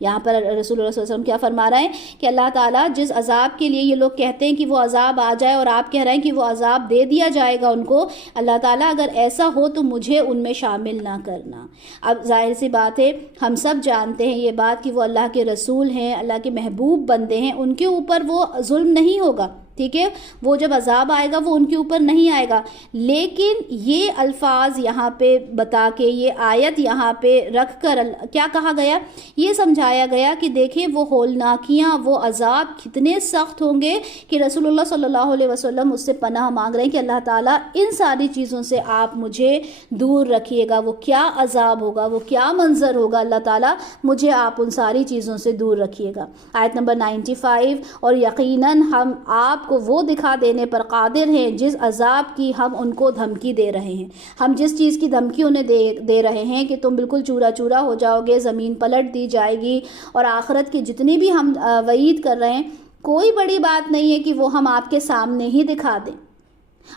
یہاں پر رسول اللہ صلی اللہ علیہ وسلم کیا فرما رہے ہیں کہ اللہ تعالیٰ جس عذاب کے لیے یہ لوگ کہتے ہیں کہ وہ عذاب آ جائے, اور آپ کہہ رہے ہیں کہ وہ عذاب دے دیا جائے گا ان کو, اللہ تعالیٰ اگر ایسا ہو تو مجھے ان میں شامل نہ کرنا. اب ظاہر سی بات ہے, ہم سب جانتے ہیں یہ بات کہ وہ اللہ کے رسول ہیں, اللہ کے محبوب بندے ہیں, ان کے اوپر وہ ظلم نہیں ہوگا, ٹھیک ہے. وہ جب عذاب آئے گا وہ ان کے اوپر نہیں آئے گا. لیکن یہ الفاظ یہاں پہ بتا کے, یہ آیت یہاں پہ رکھ کر کیا کہا گیا, یہ سمجھایا گیا کہ دیکھیں وہ ہولناکیاں, وہ عذاب کتنے سخت ہوں گے کہ رسول اللہ صلی اللہ علیہ وسلم اس سے پناہ مانگ رہے ہیں کہ اللہ تعالیٰ ان ساری چیزوں سے آپ مجھے دور رکھیے گا. وہ کیا عذاب ہوگا, وہ کیا منظر ہوگا, اللہ تعالیٰ مجھے آپ ان ساری چیزوں سے دور رکھیے گا. آیت نمبر 95, اور یقیناً ہم آپ کو وہ دکھا دینے پر قادر ہیں جس عذاب کی ہم ان کو دھمکی دے رہے ہیں. ہم جس چیز کی دھمکی انہیں دے رہے ہیں کہ تم بالکل چورا چورا ہو جاؤ گے, زمین پلٹ دی جائے گی, اور آخرت کی جتنی بھی ہم وعید کر رہے ہیں, کوئی بڑی بات نہیں ہے کہ وہ ہم آپ کے سامنے ہی دکھا دیں.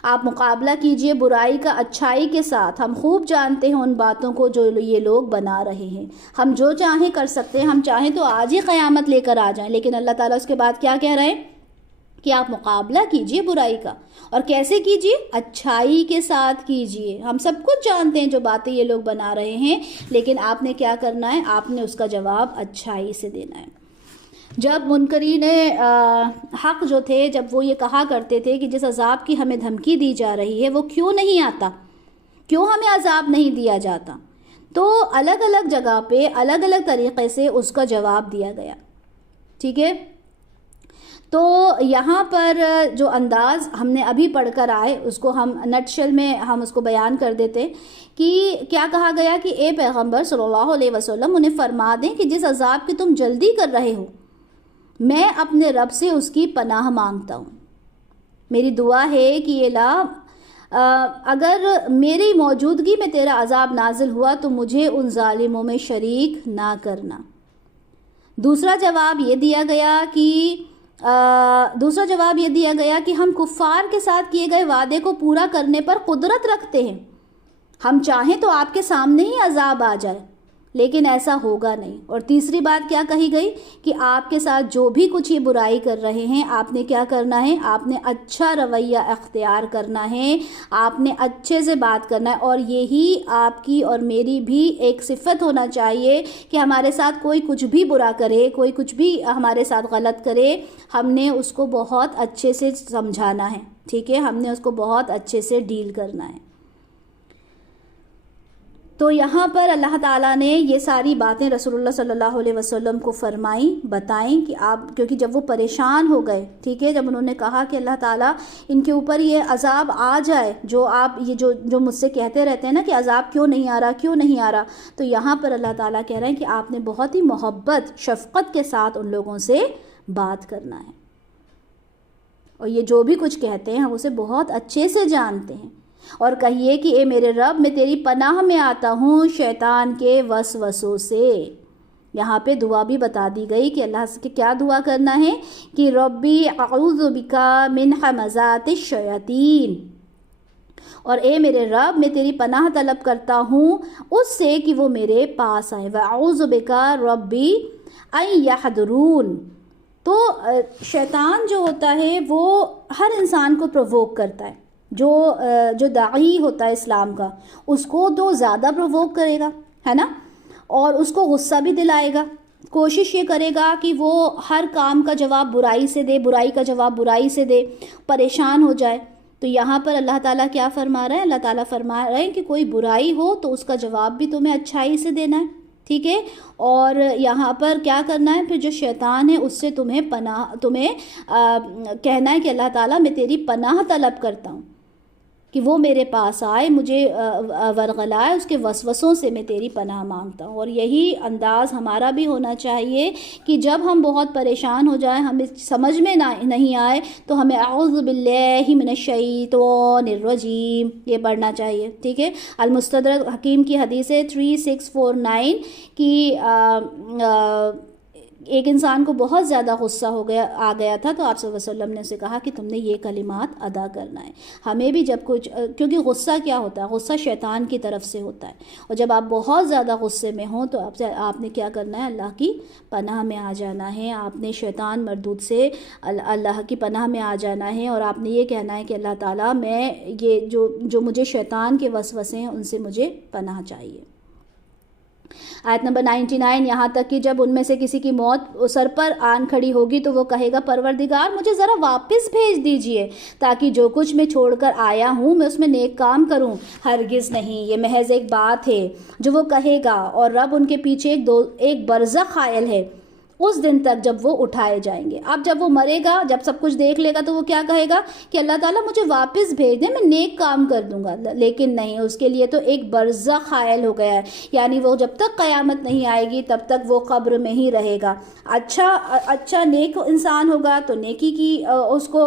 آپ مقابلہ کیجئے برائی کا اچھائی کے ساتھ. ہم خوب جانتے ہیں ان باتوں کو جو یہ لوگ بنا رہے ہیں. ہم جو چاہیں کر سکتے ہیں, ہم چاہیں تو آج ہی قیامت لے کر آ جائیں, لیکن اللہ تعالیٰ اس کے بعد کیا کہہ رہے ہیں کہ آپ مقابلہ کیجئے برائی کا. اور کیسے کیجئے؟ اچھائی کے ساتھ کیجئے. ہم سب کچھ جانتے ہیں جو باتیں یہ لوگ بنا رہے ہیں, لیکن آپ نے کیا کرنا ہے, آپ نے اس کا جواب اچھائی سے دینا ہے. جب منکرین حق جو تھے, جب وہ یہ کہا کرتے تھے کہ جس عذاب کی ہمیں دھمکی دی جا رہی ہے وہ کیوں نہیں آتا, کیوں ہمیں عذاب نہیں دیا جاتا, تو الگ الگ جگہ پہ الگ الگ طریقے سے اس کا جواب دیا گیا, ٹھیک ہے. تو یہاں پر جو انداز ہم نے ابھی پڑھ کر آئے اس کو ہم نٹ شل میں ہم اس کو بیان کر دیتے کہ کیا کہا گیا کہ اے پیغمبر صلی اللہ علیہ وسلم انہیں فرما دیں کہ جس عذاب کی تم جلدی کر رہے ہو میں اپنے رب سے اس کی پناہ مانگتا ہوں. میری دعا ہے کہ الہ اگر میری موجودگی میں تیرا عذاب نازل ہوا تو مجھے ان ظالموں میں شریک نہ کرنا. دوسرا جواب یہ دیا گیا کہ ہم کفار کے ساتھ کیے گئے وعدے کو پورا کرنے پر قدرت رکھتے ہیں. ہم چاہیں تو آپ کے سامنے ہی عذاب آ جائے لیکن ایسا ہوگا نہیں. اور تیسری بات کیا کہی گئی کہ آپ کے ساتھ جو بھی کچھ یہ برائی کر رہے ہیں آپ نے کیا کرنا ہے, آپ نے اچھا رویہ اختیار کرنا ہے, آپ نے اچھے سے بات کرنا ہے. اور یہی آپ کی اور میری بھی ایک صفت ہونا چاہیے کہ ہمارے ساتھ کوئی کچھ بھی برا کرے, کوئی کچھ بھی ہمارے ساتھ غلط کرے, ہم نے اس کو بہت اچھے سے سمجھانا ہے. ٹھیک ہے, ہم نے اس کو بہت اچھے سے ڈیل کرنا ہے. تو یہاں پر اللہ تعالیٰ نے یہ ساری باتیں رسول اللہ صلی اللہ علیہ وسلم کو فرمائیں, بتائیں کہ آپ, کیونکہ جب وہ پریشان ہو گئے, ٹھیک ہے, جب انہوں نے کہا کہ اللہ تعالیٰ ان کے اوپر یہ عذاب آ جائے جو آپ یہ جو مجھ سے کہتے رہتے ہیں نا کہ عذاب کیوں نہیں آ رہا, تو یہاں پر اللہ تعالیٰ کہہ رہے ہیں کہ آپ نے بہت ہی محبت شفقت کے ساتھ ان لوگوں سے بات کرنا ہے. اور یہ جو بھی کچھ کہتے ہیں ہم اسے بہت اچھے سے جانتے ہیں. اور کہیے کہ اے میرے رب میں تیری پناہ میں آتا ہوں شیطان کے وسوسوں سے. یہاں پہ دعا بھی بتا دی گئی کہ اللہ سے کیا دعا کرنا ہے کہ ربی اعوذ بکا من حمزات الشیاطین, اور اے میرے رب میں تیری پناہ طلب کرتا ہوں اس سے کہ وہ میرے پاس آئے. واعوذ بکا ربی ان یحضرون. تو شیطان جو ہوتا ہے وہ ہر انسان کو پرووک کرتا ہے. جو داعی ہوتا ہے اسلام کا اس کو تو زیادہ پرووک کرے گا, ہے نا, اور اس کو غصہ بھی دلائے گا. کوشش یہ کرے گا کہ وہ ہر کام کا جواب برائی سے دے, برائی کا جواب برائی سے دے, پریشان ہو جائے. تو یہاں پر اللہ تعالیٰ کیا فرما رہے ہیں, اللہ تعالیٰ فرما رہے ہیں کہ کوئی برائی ہو تو اس کا جواب بھی تمہیں اچھائی سے دینا ہے. ٹھیک ہے, اور یہاں پر کیا کرنا ہے, پھر جو شیطان ہے اس سے تمہیں کہنا ہے کہ اللہ تعالیٰ میں تیری پناہ طلب کرتا ہوں کہ وہ میرے پاس آئے, مجھے ورغلائے, اس کے وسوسوں سے میں تیری پناہ مانگتا ہوں. اور یہی انداز ہمارا بھی ہونا چاہیے کہ جب ہم بہت پریشان ہو جائیں, ہمیں سمجھ میں نہیں آئے, تو ہمیں اعوذ باللہ من الشیطان الرجیم یہ پڑھنا چاہیے. ٹھیک ہے, المستدرک حکیم کی حدیث ہے 3649 کی ایک انسان کو بہت زیادہ غصہ آ گیا تھا, تو آپ صلی اللہ علیہ وسلم نے اسے کہا کہ تم نے یہ کلمات ادا کرنا ہے. ہمیں بھی جب کچھ, کیونکہ غصہ کیا ہوتا ہے, غصہ شیطان کی طرف سے ہوتا ہے, اور جب آپ بہت زیادہ غصے میں ہوں تو آپ نے کیا کرنا ہے, اللہ کی پناہ میں آ جانا ہے. آپ نے شیطان مردود سے اللہ کی پناہ میں آ جانا ہے, اور آپ نے یہ کہنا ہے کہ اللہ تعالیٰ میں یہ جو مجھے شیطان کے وسوسے ہیں ان سے مجھے پناہ چاہیے. آیت نمبر 99, یہاں تک کہ جب ان میں سے کسی کی موت سر پر آن کھڑی ہوگی تو وہ کہے گا پروردگار مجھے ذرا واپس بھیج دیجئے تاکہ جو کچھ میں چھوڑ کر آیا ہوں میں اس میں نیک کام کروں. ہرگز نہیں, یہ محض ایک بات ہے جو وہ کہے گا, اور رب ان کے پیچھے ایک برزخ قائل ہے اس دن تک جب وہ اٹھائے جائیں گے. اب جب وہ مرے گا, جب سب کچھ دیکھ لے گا, تو وہ کیا کہے گا کہ اللہ تعالیٰ مجھے واپس بھیج دیں, میں نیک کام کر دوں گا. لیکن نہیں, اس کے لیے تو ایک برزخ قائل ہو گیا ہے, یعنی وہ جب تک قیامت نہیں آئے گی تب تک وہ قبر میں ہی رہے گا. اچھا نیک انسان ہوگا تو نیکی کی اس کو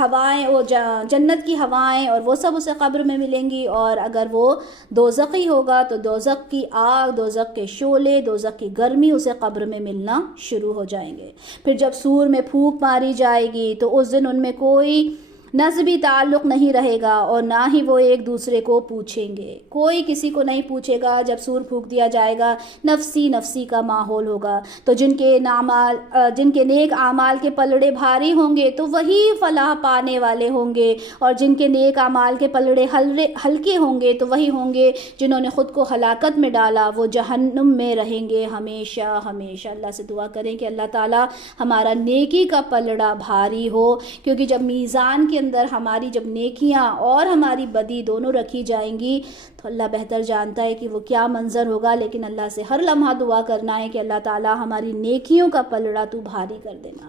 ہوائیں, وہ جنت کی ہوائیں اور وہ سب اسے قبر میں ملیں گی. اور اگر وہ دوزخی ہوگا تو دوزخ کی آگ, دوزخ کے شعلے, دوزخ کی گرمی اسے قبر میں ملنا شروع ہو جائیں گے. پھر جب سور میں پھونک ماری جائے گی تو اس دن ان میں کوئی نسبی تعلق نہیں رہے گا, اور نہ ہی وہ ایک دوسرے کو پوچھیں گے. کوئی کسی کو نہیں پوچھے گا. جب سور پھونک دیا جائے گا نفسی کا ماحول ہوگا. تو جن کے نیک اعمال کے پلڑے بھاری ہوں گے تو وہی فلاح پانے والے ہوں گے, اور جن کے نیک اعمال کے پلڑے ہلکے ہوں گے تو وہی ہوں گے جنہوں نے خود کو ہلاکت میں ڈالا, وہ جہنم میں رہیں گے ہمیشہ ہمیشہ. اللہ سے دعا کریں کہ اللہ تعالیٰ ہمارا نیکی کا پلڑا بھاری ہو, کیونکہ جب میزان کے اندر ہماری جب نیکیاں اور ہماری بدی دونوں رکھی جائیں گی تو اللہ بہتر جانتا ہے کہ وہ کیا منظر ہوگا. لیکن اللہ سے ہر لمحہ دعا کرنا ہے کہ اللہ تعالیٰ ہماری نیکیوں کا پلڑا تو بھاری کر دینا.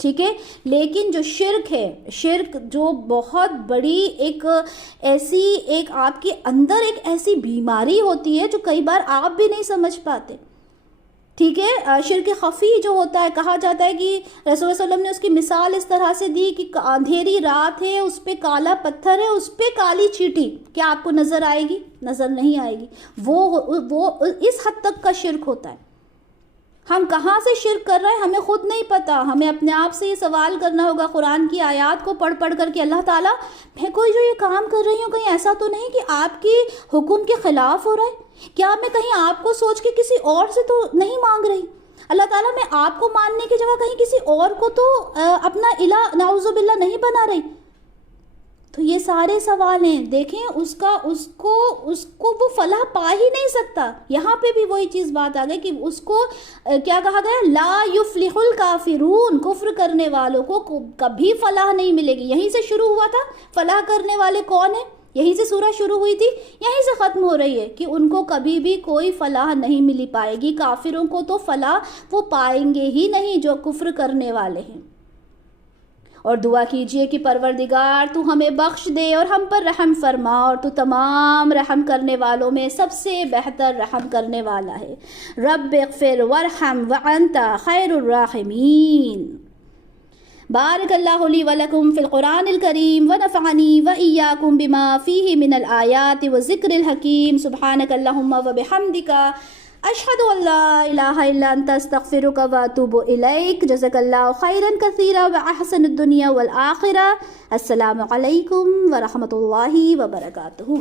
ٹھیک ہے. لیکن جو شرک ہے، شرک جو بہت بڑی ایک آپ کے اندر ایک ایسی بیماری ہوتی ہے جو کئی بار آپ بھی نہیں سمجھ پاتے. ٹھیک ہے. شرک خفی جو ہوتا ہے، کہا جاتا ہے کہ رسول اللہ صلی اللہ علیہ وسلم نے اس کی مثال اس طرح سے دی کہ اندھیری رات ہے، اس پہ کالا پتھر ہے، اس پہ کالی چیٹی، کیا آپ کو نظر آئے گی؟ نظر نہیں آئے گی. وہ اس حد تک کا شرک ہوتا ہے. ہم کہاں سے شرک کر رہے ہیں ہمیں خود نہیں پتا. ہمیں اپنے آپ سے یہ سوال کرنا ہوگا قرآن کی آیات کو پڑھ کر کہ اللہ تعالیٰ میں کوئی جو یہ کام کر رہی ہوں کہیں ایسا تو نہیں کہ آپ کی حکم کے خلاف ہو رہا ہے؟ کیا میں کہیں آپ کو سوچ کے کسی اور سے تو نہیں مانگ رہی؟ اللہ تعالیٰ میں آپ کو ماننے کی جگہ کہیں کسی اور کو تو اپنا الہ نعوذ باللہ نہیں بنا رہی؟ تو یہ سارے سوال ہیں. دیکھیں اس کو وہ فلاح پا ہی نہیں سکتا. یہاں پہ بھی وہی چیز بات آ گئی کہ اس کو کیا کہا گیا؟ لا یفلح الکافرون، کفر کرنے والوں کو کبھی فلاح نہیں ملے گی. یہیں سے شروع ہوا تھا. فلاح کرنے والے کون ہیں؟ یہیں سے سورہ شروع ہوئی تھی، یہیں سے ختم ہو رہی ہے کہ ان کو کبھی بھی کوئی فلاح نہیں ملی پائے گی. کافروں کو تو فلاح وہ پائیں گے ہی نہیں جو کفر کرنے والے ہیں. اور دعا کیجئے کہ پروردگار تو ہمیں بخش دے اور ہم پر رحم فرما، اور تو تمام رحم کرنے والوں میں سب سے بہتر رحم کرنے والا ہے. رب اغفر وارحم وانت خیر الراحمین. بارک اللہ لی ولکم فی القرآن الکریم ونفعنی وإیاکم بما فیہ من الآیات والذکر الحکیم. سبحانک اللہم وبحمدک اشہد ان لا الہ الا انت استغفرک واتوب الیک. جزاک اللہ خیرا کثیرا واحسن الدنیا والآخرہ. السلام علیکم ورحمۃ اللہ وبرکاتہ.